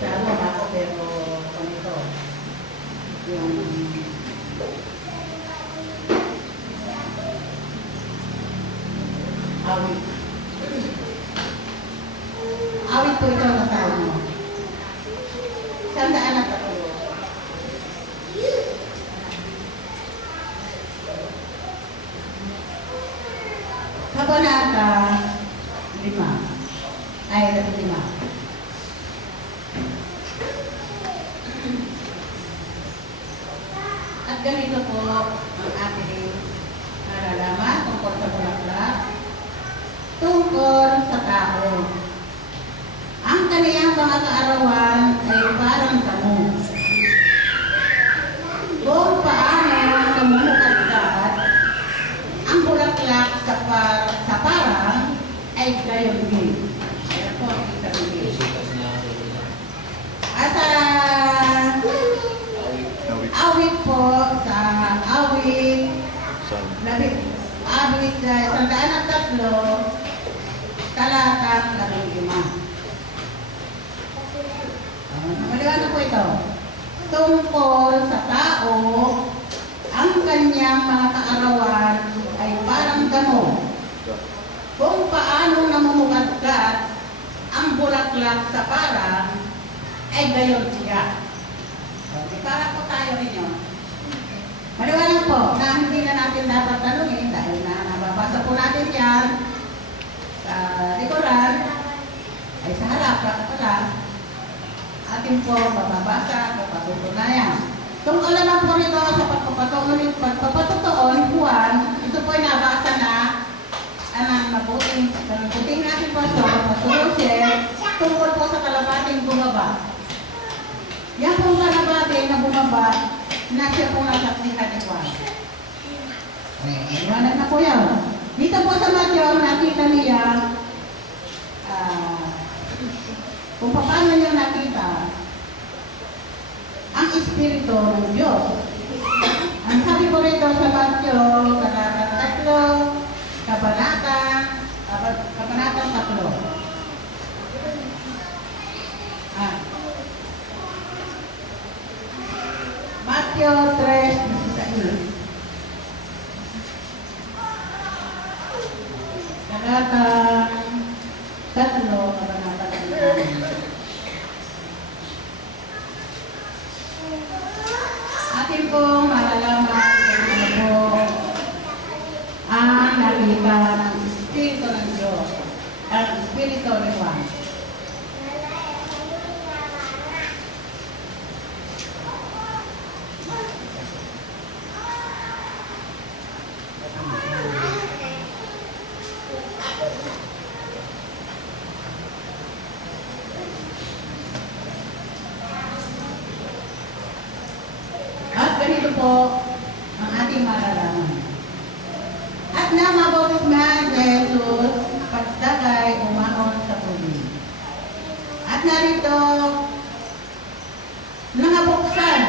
Salmo ako pero ganito. Yung awit. Awit po ito na Salmo. 103. Kabanata 5 ay 15. At ganito po ang ating nalalaman tungkol sa bulaklak, tungkol sa tao. Ang kaniyang mga kaarawan ay parang damo. Kung paano namumukadkad ang bulaklak sa parang ay gayon din. Ayan po ang ibig sabihin. At awit po sa awit, awit 103, talatang 15. Maliwanag po ito. Tungkol sa tao, ang kanyang mga kaarawan ay parang damo. Kung paano namumukadkad ang bulaklak sa parang, ay gayon siya. Okay, para po tayo rin yun. Maliwanag po na hindi na natin dapat tanungin dahil na nababasa po natin yan sa likuran, ay sa harap pala, atin po mababasa at patutunayan. Kung alam po nito sa pagpapatutuon, Juan, ito po ay nabasa na ang mabuting natin po sa Pastor Jose, tungkol po sa kalabating bumaba. Yan pong kalabati na bumaba, na siya pong nasaksihan ni Juan. Iwanan na po yan. Dito po sa Matthew, nakita niya kung paano niya nakita ang Espiritu ng Diyos. Ang sabi ko rito sa Matthew, kabanatang 3. Matthew 3:16. Kabanatang 3, kabanatang 3. Atin pong malalaman kung ano po ang nakita ng Espiritu ng Diyos, ang Espiritu ni Juan. At ganito po ang ating malalaman. At nang mabautismo si Jesus, pagdakay umahon sa tubig. At narito, nangabuksan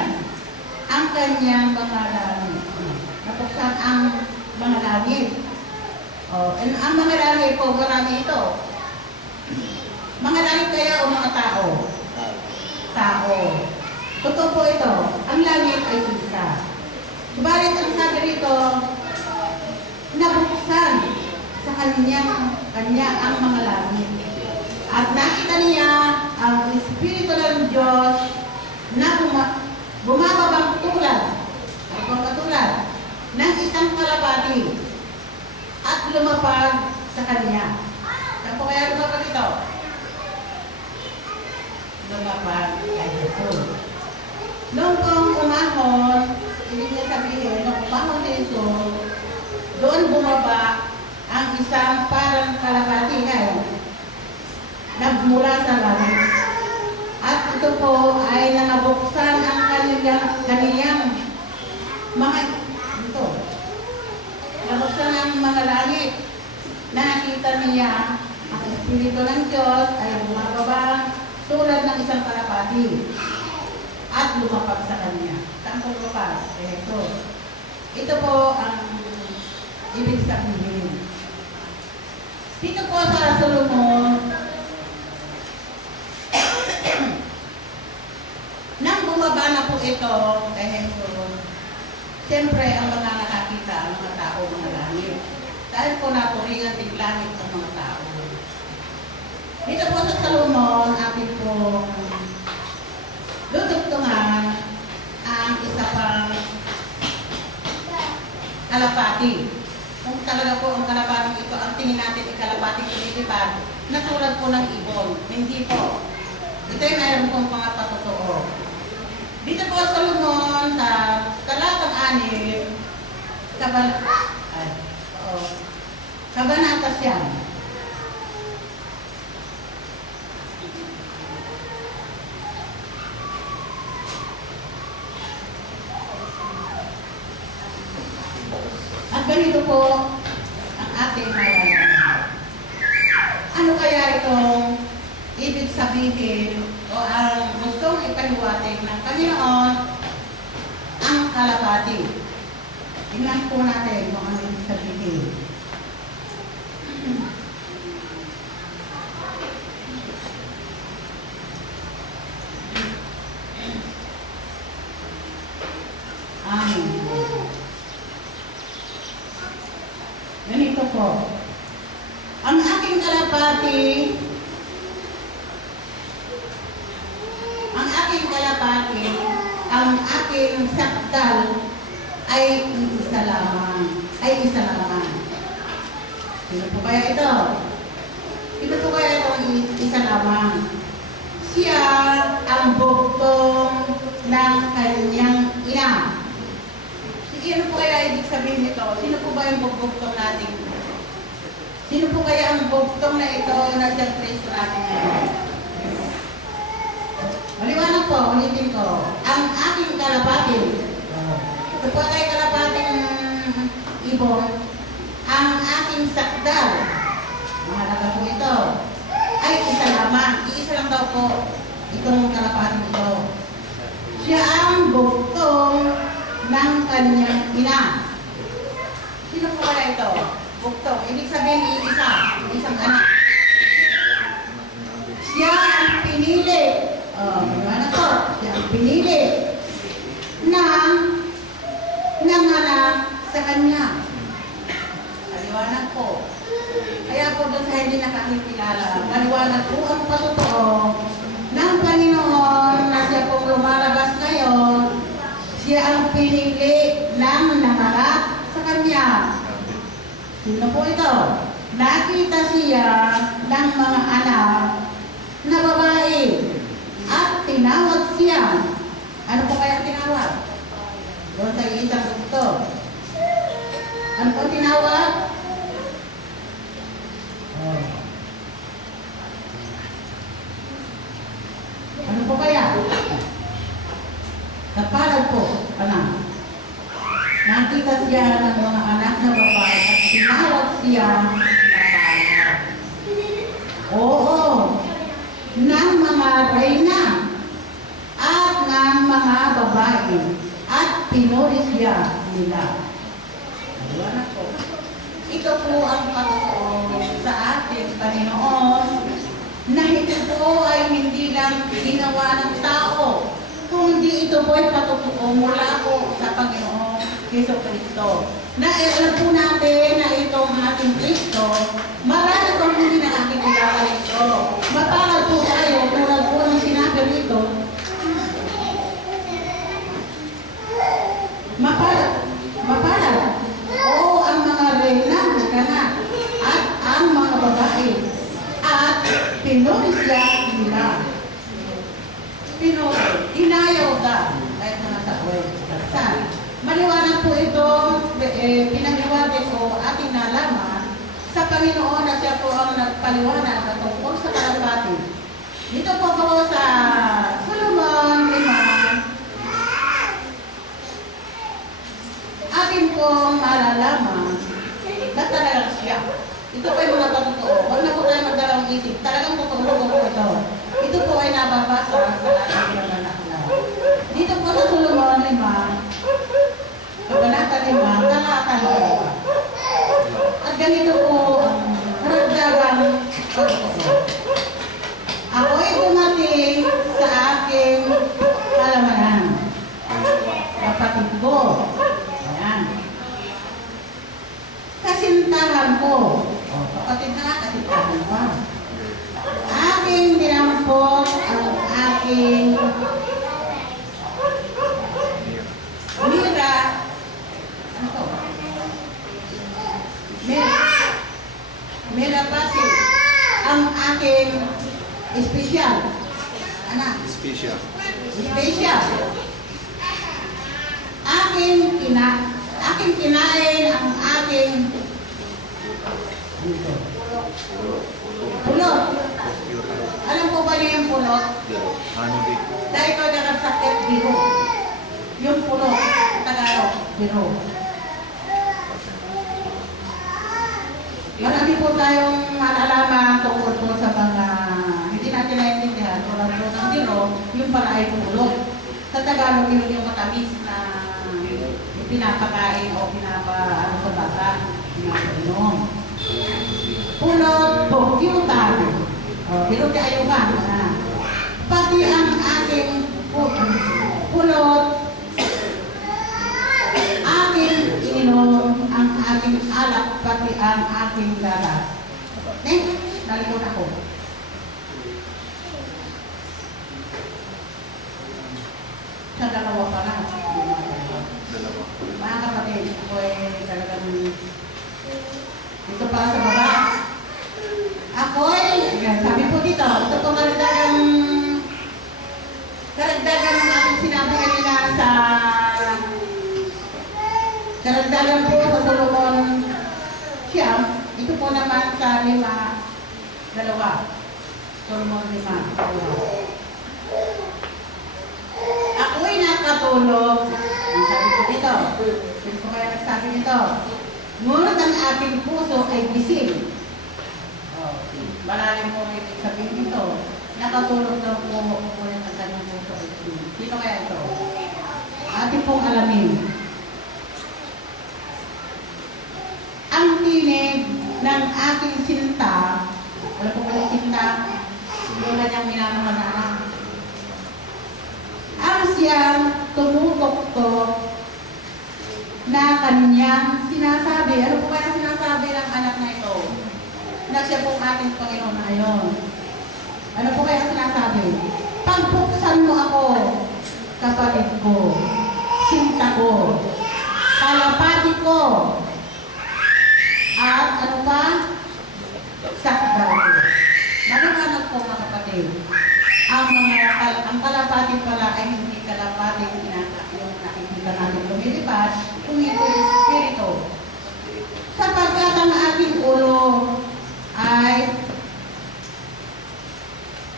ang kanyang mga langit. Nabuksan ang mga langit. Ang mga langit po, marami ito. Mga langit kaya o mga tao? Tao. Totoo po ito. Ang langit ay isa. Subalit ang sabi rito, nabuksan sa kanya ang mga langit. At nakita niya ang Espiritu ng Diyos na bumababang tulad ng isang kalapati at lumapag sa kanya. Saan po kaya lumapag ito? Lumapag kay Jesus. Noong kong umahon, ibig niya sabihin, nung umahon si Jesus, doon bumaba ang isang parang kalapati ngayon, nagmula sa langit. At ito po ay nangabuksan ang kaniyang mga, ito, nabuksan ang mga langit. Nakita niya ang Espiritu ng Diyos ay bumababa tulad ng isang kalapati at lumapag sa kanya. Saan po lumapag? Ito po ang ibig sabihin. Dito po sa Solomon, nang bumaba na po ito kay Jesus, siyempre ang mga nakakita, ang mga tao, mga langit. Dahil po naturingan din langit ang mga tao. Dito po sa Solomon, atin po dudugtungan ang isa pang kalapati. Kung talaga po ang kalapati ito, ang tingin natin ay kalapati kumilipad, natulad po ng ibon. Hindi po. Ito yung mayroon pong mga patotoo. Dito po sa Solomon, sa talatang 6, kabanata siya. At ganito po ang ating malalaman. Ano kaya itong ibig sabihin o ang gustong ipaliwatig ng Panginoon ang kalapati? Tingnan po natin kung ano ibig sabihin. Amen. Ganito po. Ang aking kalapati, ang aking sakdal ay isa lamang. Sino po kaya ito? Sino po kaya ito ang isa lamang? Siya ang bugtong ng kanyang ina. Ano po kaya ibig sabihin nito? Sino po ba yung bugtong natin? Sino po kaya ang bugtong na ito na siyang Kristo natin ngayon? Maliwanag po, ulitin ko. Ang aking kalapati, ito po tayo kalapating ibon, ang aking sakdal, mahalaga po ito, ay isa lamang, iisa lang daw po itong kalapating ito. Siya ang buktong ng kanyang ina. Sino po kaya ito? Buktong. Ibig sabihin, iisa, isang anak. Siya ang pinili. Ano po? Siya ang pinili ng nanganak sa kanya. Maliwanag po. Kaya po doon sa hindi nakakilala, maliwanag po ang patotoo ng Panginoon na siya pong lumalabas ngayon. Siya ang pinili ng nanganak sa kanya. Sino po ito? Nakita siya ng mga anak na babae at tinawag siya. Ano po kaya tinawag? Doon sa isang bukto. Ano po tinawag? Ano po kaya? Kapalad po, anak. Nakita siya ng mga anak na babae at tinawag siya kapalad. Oo, ng mga reyna at ng mga babae at pinuri siya nila. Maliwanag po. Ito po ang pagtuon sa ating Panginoon na ito po ay hindi lang ginawa ng tao, kundi ito po ay patutuo mula po sa Panginoon Hesus Kristo. Na alam po natin na itong ating Kristo, marami pong hindi nakakikilala ito. Mapalad po tayo, tulad po ng sinabi rito, mapalad. Oo, ang mga reyna na at ang mga babae at pinuri siya nila. Pinuri, inayaw ka kahit mga taoy. Maliwanag po ito, pinag-iwate ko ating nalaman sa Panginoon na siya po ang nagpaliwanag na tungkol sa kalapati. Dito po sa Solomon 5, atin pong malalaman na talagang siya. Ito po ay mga patutuo. Huwag na po tayo magdalawang isip. Talagang tutulog po ito. Ito po ay nababasa sa ating mga nakala. Dito po sa Solomon 5, Kabanata 5, talata 2. At ganito po ang karagdagang pagtutuo. Ako'y dumating sa aking kalamanan. Kapatid ko. Ayan. Kasintahan ko. O, kapatid na, kasintahan ko. Aking dinampot ang aking mira. Ano to? Mira pati. Ang aking espesyal. Anak. Special. Espesyal. Aking kinain ang aking pulot. Alam po ba niyo yung pulot? Honey Dahil ko nakasakit biro. Yung pulot, Tagalog, biro. Marami po tayong malalaman tungkol po sa mga hindi natin naiintindihan. Tulad po ng biro, yung pala ay pulot. Sa Tagalog yun yung matamis na pinapakain o ano sa bata, pinapainom. Pulot po, kirutan. Pero kayo ba? Pati ang aking pulot, aking ininom, ang aking alak, pati ang aking lalas. Nalikot ako. Sa dalawa pa lang. Mga kapatid, ako ay talagang dito pa sa baba. Ako ay, sabi po dito, ito po karagdagang ng aking sinabi kanina sa karagdagan po sa Solomon siyam. Ito po naman sa 5, 2. Solomon 5, 2. Ako'y nakatulog. Ang sabi ko dito. Sino ko kaya nagsabi nito? Ngunit ang aking puso ay gising. Oh, malalim po may ibig sabihin nito. Nakatulog daw po ngunit ang kanyang puso ay gising. Dito kaya ito. Ating pong alamin. Ang tinig ng aking sinta, wala po pala sinta, wala niyang minamahal na anak. Ang siyang tumutok-tok na kanyang sinasabi. Ano po kaya sinasabi ng anak na ito? Na siya pong ating Panginoon ngayon. Ano po kaya sinasabi? Pagpuksan mo ako, kapatid ko, sinta ko, kalapati ko, at ano pa? Sakdal ko. Naliwanag po mga kapatid. Ang kalapati pala ay hindi kalapati yung nakikita natin lumilipad, kung ito yung spirito. Sapagkat ang ating ulo ay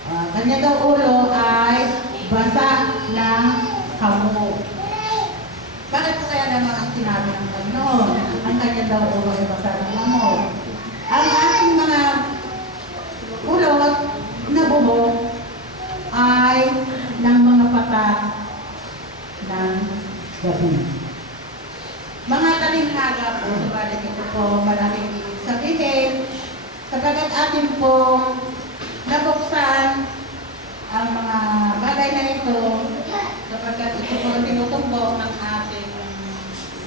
kanya daw ulo ay basa ng hamog. Bakit po kaya naman ang sinabi ng Panginoon? Ang kanya daw ulo ay basa ng hamog. Ang ating mga ulo na buhok ay ng mga patak ng gabi. Mga talinghaga po, sabalit ito po maraming ibig sabihin, sapagkat atin po nabuksan ang mga bagay na ito, sapagkat ito po ang tinutumbok ng ating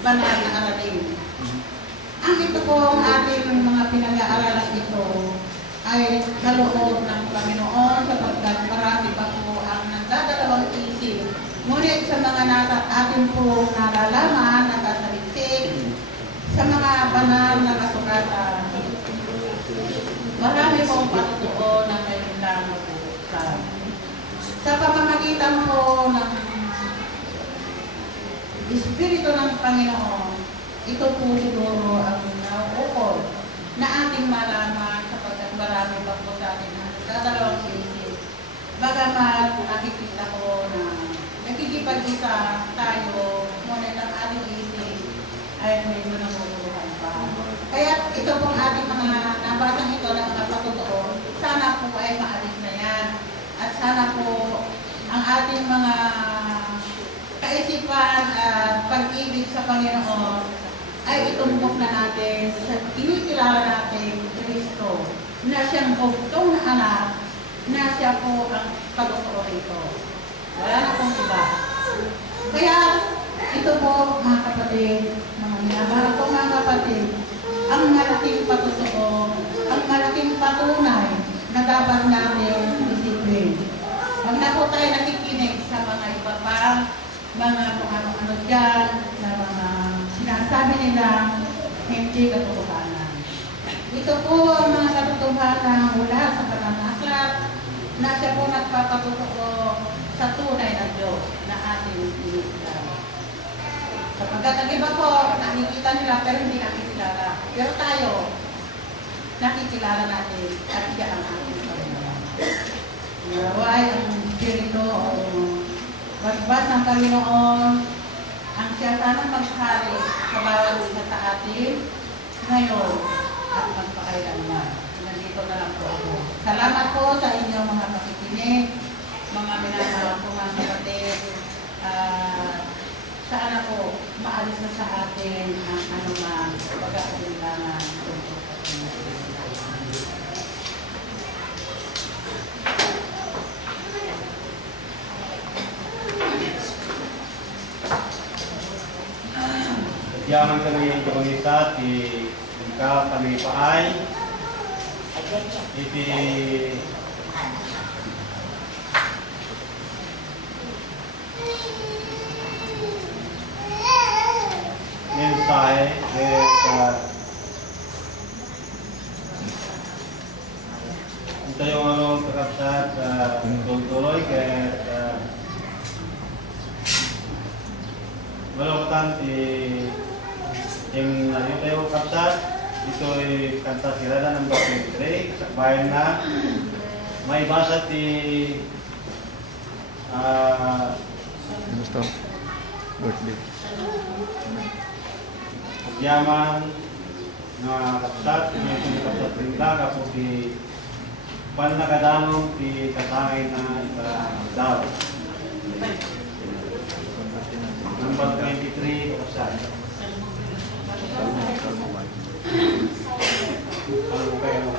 banal na aralin. Ang ito po ang ating mga pinag-aaralan ito ay kaloob ng Panginoon sapagkat marami pa po ang nagdadalawang isip. Ngunit sa mga ating po nalalaman, nakasaliksik, sa mga banal na kasukatan, marami pong patutuo na may plano po sa pamamagitan po ng Espiritu ng Panginoon. Ito po siguro ang nauukol na ating malaman sapagkat marami pa po sa atin na nagdadalawang isip. Bagamat nakikita ko na nakikipag-isa tayo, ngunit ang ating isip ay medyo namumuluhan pa. Kaya ito pong ating mga nabasang ito ng mga patutuo, sana po ay maalis na yan. At sana po ang ating mga kaisipan at pag-ibig sa Panginoon ay itumbok na natin sa kinikilala natin Kristo na siyang bugtong na anak na siya po ang pagkakuro rito. Wala na pong iba. Kaya ito po mga kapatid, mga minamahal ko mga kapatid, ang malaking patutuo, ang malaking patunay na dapat natin isipin. Huwag na po tayo nakikinig sa mga iba pa, mga kung ano-ano dyan, na mga sinasabi nila, hindi katotohanan. Ito po ang mga katotohanan mula sa pananaklat na siya po nagpapatutuo sa tunay na Diyos na ating inikilala. Sapagkat ang iba po, nakikita nila pero hindi nakikilala. Pero tayo, nakikilala natin at siya ang ating Panginoon. Naway ang Espiritu o basbas ng Panginoon ang siya sana maghari sa bawat isa sa atin ngayon at magpakailanman. Nandito na lang po ako. Salamat po sa inyong mga pakikinig, mga minamahal ko mga kapatid. Sana po maalis na sa atin ang anumang pag-aalinlangan tungkol sa Yaman kami komunitas di ika kami paay iti mensahe ito yung ano kakapsat sa tuloy kaya malawatan ti yung tayo kapsat, ito ay kanta sila ng Dr. Drake, bayan na may basa ti Gusto? Birthday. Yaman nga kapsat, may kapsat rinda, kapag di panakadanong di kasangay na daw. Number 23, kapsat. Ano kayo?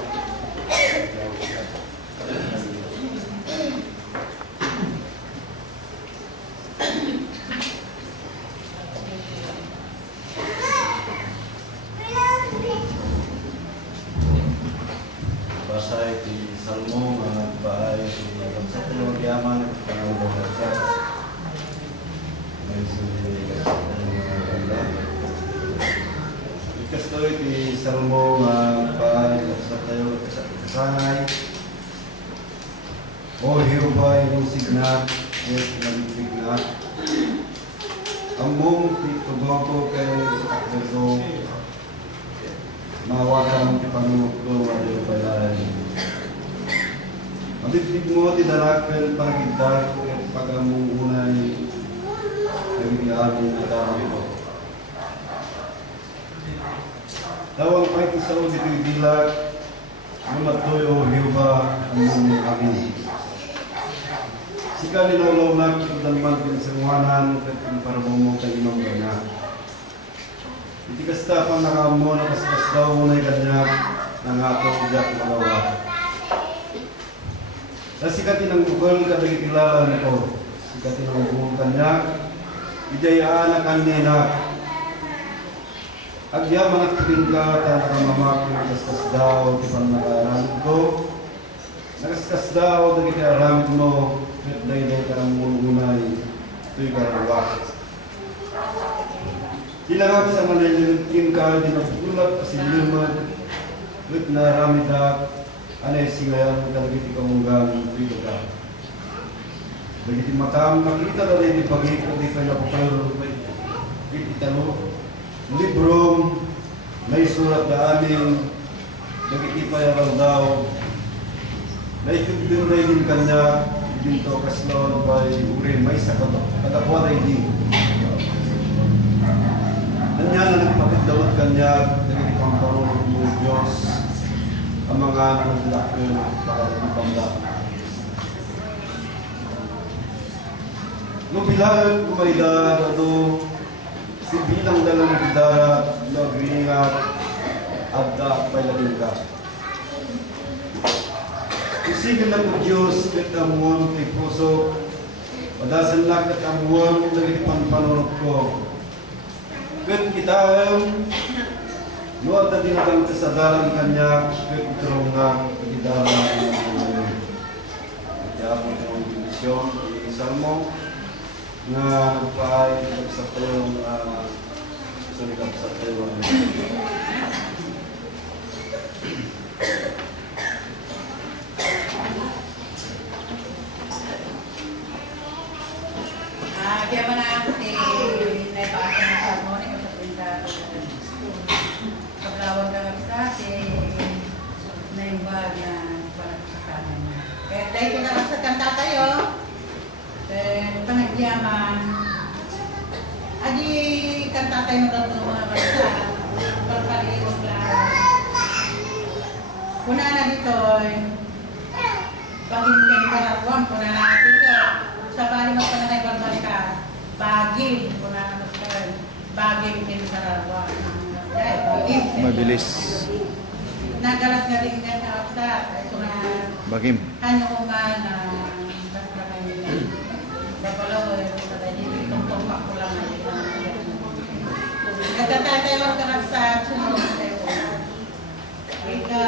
Basay di Salmo mga bahay di sa tulong yaman pangalaman sa ikas to di Salmo mga bahay sa tayo sa kasangay o Jehovah yung signat at nagbignat among titubago kay Akdo mawakang panunuklo at yung balay. Mabibig mo, tinarakel pagkita at pagamungunay ang iyamin na dami mo. Tawang pa'y sa o dito'y bilag, lumatuyo hiuba ang mong amin. Sika linulaw na kitudalman pinsanguanan at ang parabong kay imang gana. Iti kasta pang nakamo na kaskas daw mo na ikanyak ng atong jak magawa. Sa sikatin ang bukol kadagi kilala nito. Sikatin ang bukol kanyak. Idayaan na kanina. Agyaman at kapingka ta nakamamak ng kaskas daw ti panagaran ko. Nakaskas daw dagi karam mo. Day-day ka ng mulunay. Ito'y karawa. Dilangag sa manalimutin ka, di nagpulap kasi limad, wit na ramida, anay singayan, kalagiti kamunggang, dito ka. Bagiti matam, nakita na rin di pag-ikot, di kayo napapalo, wit italo, librong, may surat na amin, bagiti pa yaw daw, naitubin na din kanya, dito kaslaw, bay, uri, may sa katapwa na hindi. Kanya na nagpapagdawat kanya, nagigipang parulog mo Diyos, ang mga nagdakil para pagpanda. Nung bilang kumaida, si bilang dalang bidara, nagringat, adda, pailagin ka. Isigil na po Diyos, kat amuan kay puso, padasan lang kat amuan, nagigipang panulog ko. Kat kita luat na dinatang sa dalang kanya, kat itarong nga, pagkidara ng mga kaya po itong dimisyon, Salmo, nga nagpaay, nagsak tayong, sulikap sa tayong, Kaya mo na naipasa ng harmony ko sa pinta. Paglawag na sa naimbag na panagsasakan niya. Kaya dahil ko na sa kanta tayo, panagyaman, adi kanta tayo ng tatlo mga basta, pagpaliwag lang. Kuna na dito, pag-ibigay ka na buwan, kuna na dito, sa bali mo pa na tayo pagbalikan, bagim, kuna na dito, bagim din sa rawa. Mabilis. Nagalas-galing na sa upsat, so na, Bagim. ano ko man, basta kayo, babalaw, tungtong pa ko lang na ito. Nagtatay lang ka sa sumunod tayo. Ila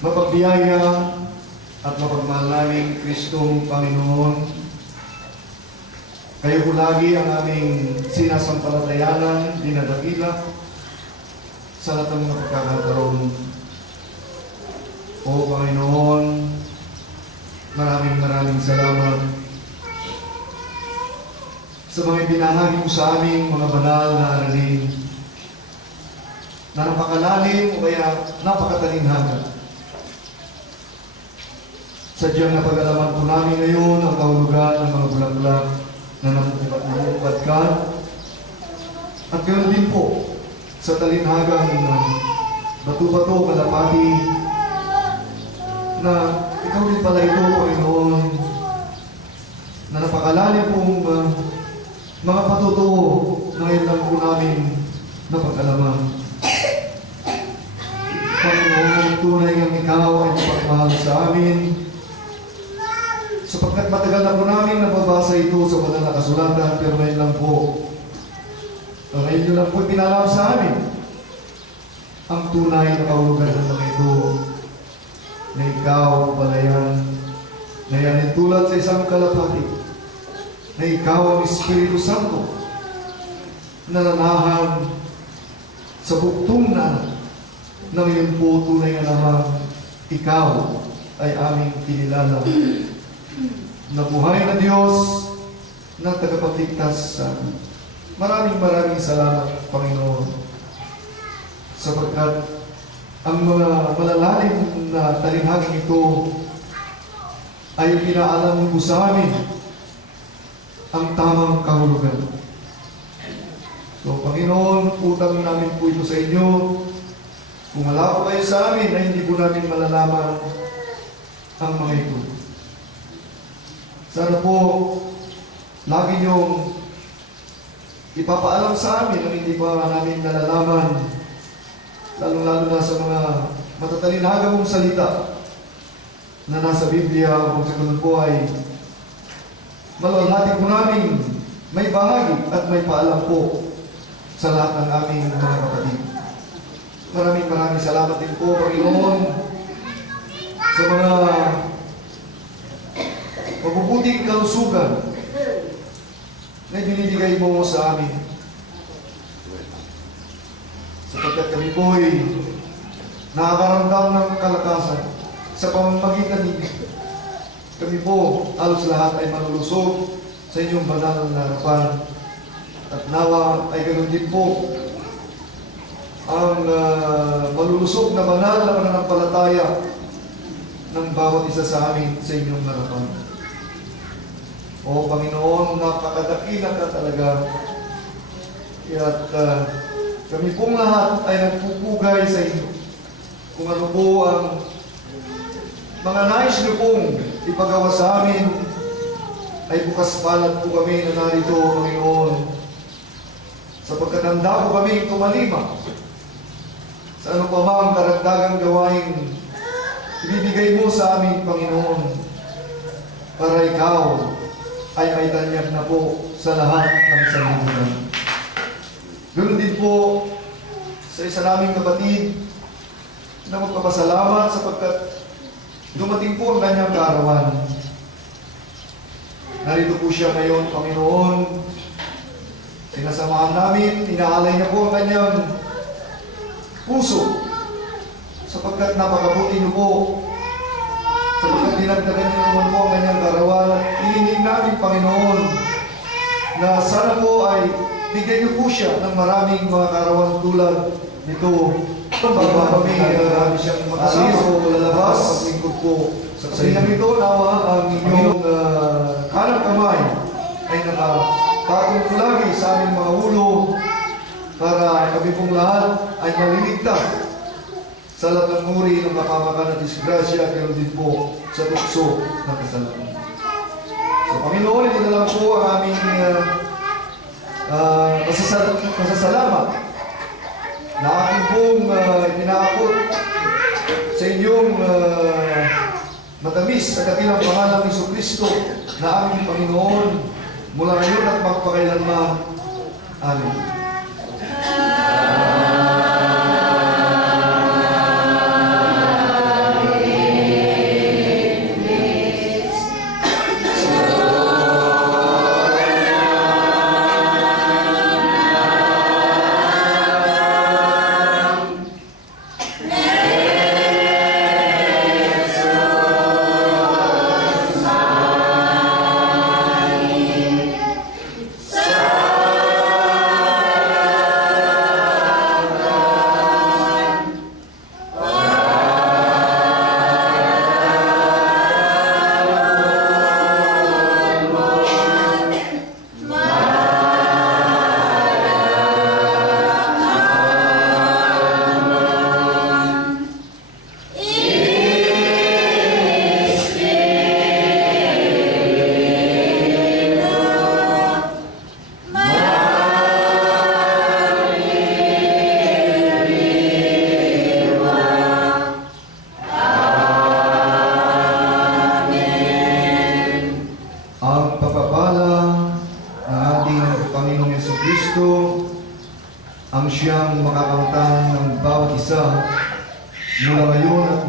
Mapagbiyaya at mapagmahal naming Kristong Panginoon, kayo po lagi ang aming sinasampalatayanan, dinadakila sa lahat ng mga pagkakataon. O Panginoon, maraming salamat sa mga binahagi mo sa aming mga banal na aralin na napakalalim o kaya napakatalinhaga. Sadyang napag-alaman po namin ngayon ang kahulugan ng mga bulaklak na namumukad ka. At ganoon din po sa talinhagang bato-bato kalapati na ikaw din pala ito, Panginoon, na napakalalim pong mga patutuo na ngayon lang po namin napag-alaman. Panginoon, tunay ang ikaw ay napagmahal sa amin, sapagkat matagal na po namin nababasa ito sa banal na kasulatan, pero ngayon lang po, pinalam sa amin ang tunay na kahulugan ng mga ito, na ikaw pala yan, na yan ay tulad sa isang kalapati, na ikaw ang Espiritu Santo, na nanahan sa buktong na anak, na ngayon po tunay na naman, ikaw ay aming kinilala na buhay na Diyos na tagapagligtas sa amin. Maraming salamat, Panginoon, sapagkat ang mga malalalim na talinhagang ito ay pinaalam mo sa amin ang tamang kahulugan. So, Panginoon, utang namin po ito sa inyo. Kung wala po kayo sa amin, ay hindi po namin malalaman ang mga ito. Sana po, lagi niyong ipapaalam sa amin ang hindi pa namin nalalaman, lalo na sa mga matatalinhaga mong salita na nasa Biblia, kung sa ganun po ay malalhati po namin may bahagi at may paalam po sa lahat ng aming mga kapatid. Maraming salamat din po, Panginoon, sa mga mabubuting kalusugan na binibigay mo sa amin. Sapagkat kami po'y nakakaramdam ng kalakasan sa pamamagitan ninyo. Kami po, halos lahat ay malulusog sa inyong banal na harapan. At nawa ay ganoon din po ang malulusog na banal na pananampalataya ng bawat isa sa amin sa inyong harapan. O Panginoon, napakadakila ka talaga. At kami pong lahat ay nagpupugay sa inyo. Kung ano po ang mga nais niyo pong ipagawa sa amin, ay bukas palad po kami na narito, Panginoon. Sapagkat handa po kami tumalima sa ano pa mang karagdagang gawain ibibigay mo sa amin, Panginoon, para ikaw ay may tanyag na po sa lahat ng sanlibutan. Ganoon din po sa isa naming kapatid na magpapasalamat sapagkat dumating po ang kanyang kaarawan. Narito po siya ngayon, Panginoon. Sinasamahan namin, inaalay niya po ang kanyang puso sapagkat napakabuti niyo po, sapagkat dinagdagan niyo naman po ang kanyang kaarawan. Hinihiling namin, Panginoon, na sana po ay bigyan niyo po siya ng maraming mga kaarawan tulad nito. Para kami siyang makasama o lalabas paglingkod po sa inang ito, nawa ang inyong kanang kamay ay nakapatong po lagi sa aming mga ulo para kami pong lahat ay maliligtas sa lahat ng muri ng kapamakan at disgrasya, ganoon din po sa tukso ng kasalanan. So, Panginoon, ito na lang po ang aming masasalamat na aking pong pinaabot sa inyong matamis sa dakilang pangalang Jesucristo na aming Panginoon mula ngayon at magpakailanman. Amen. siyang makakamtan ng bawat isa mula ngayon at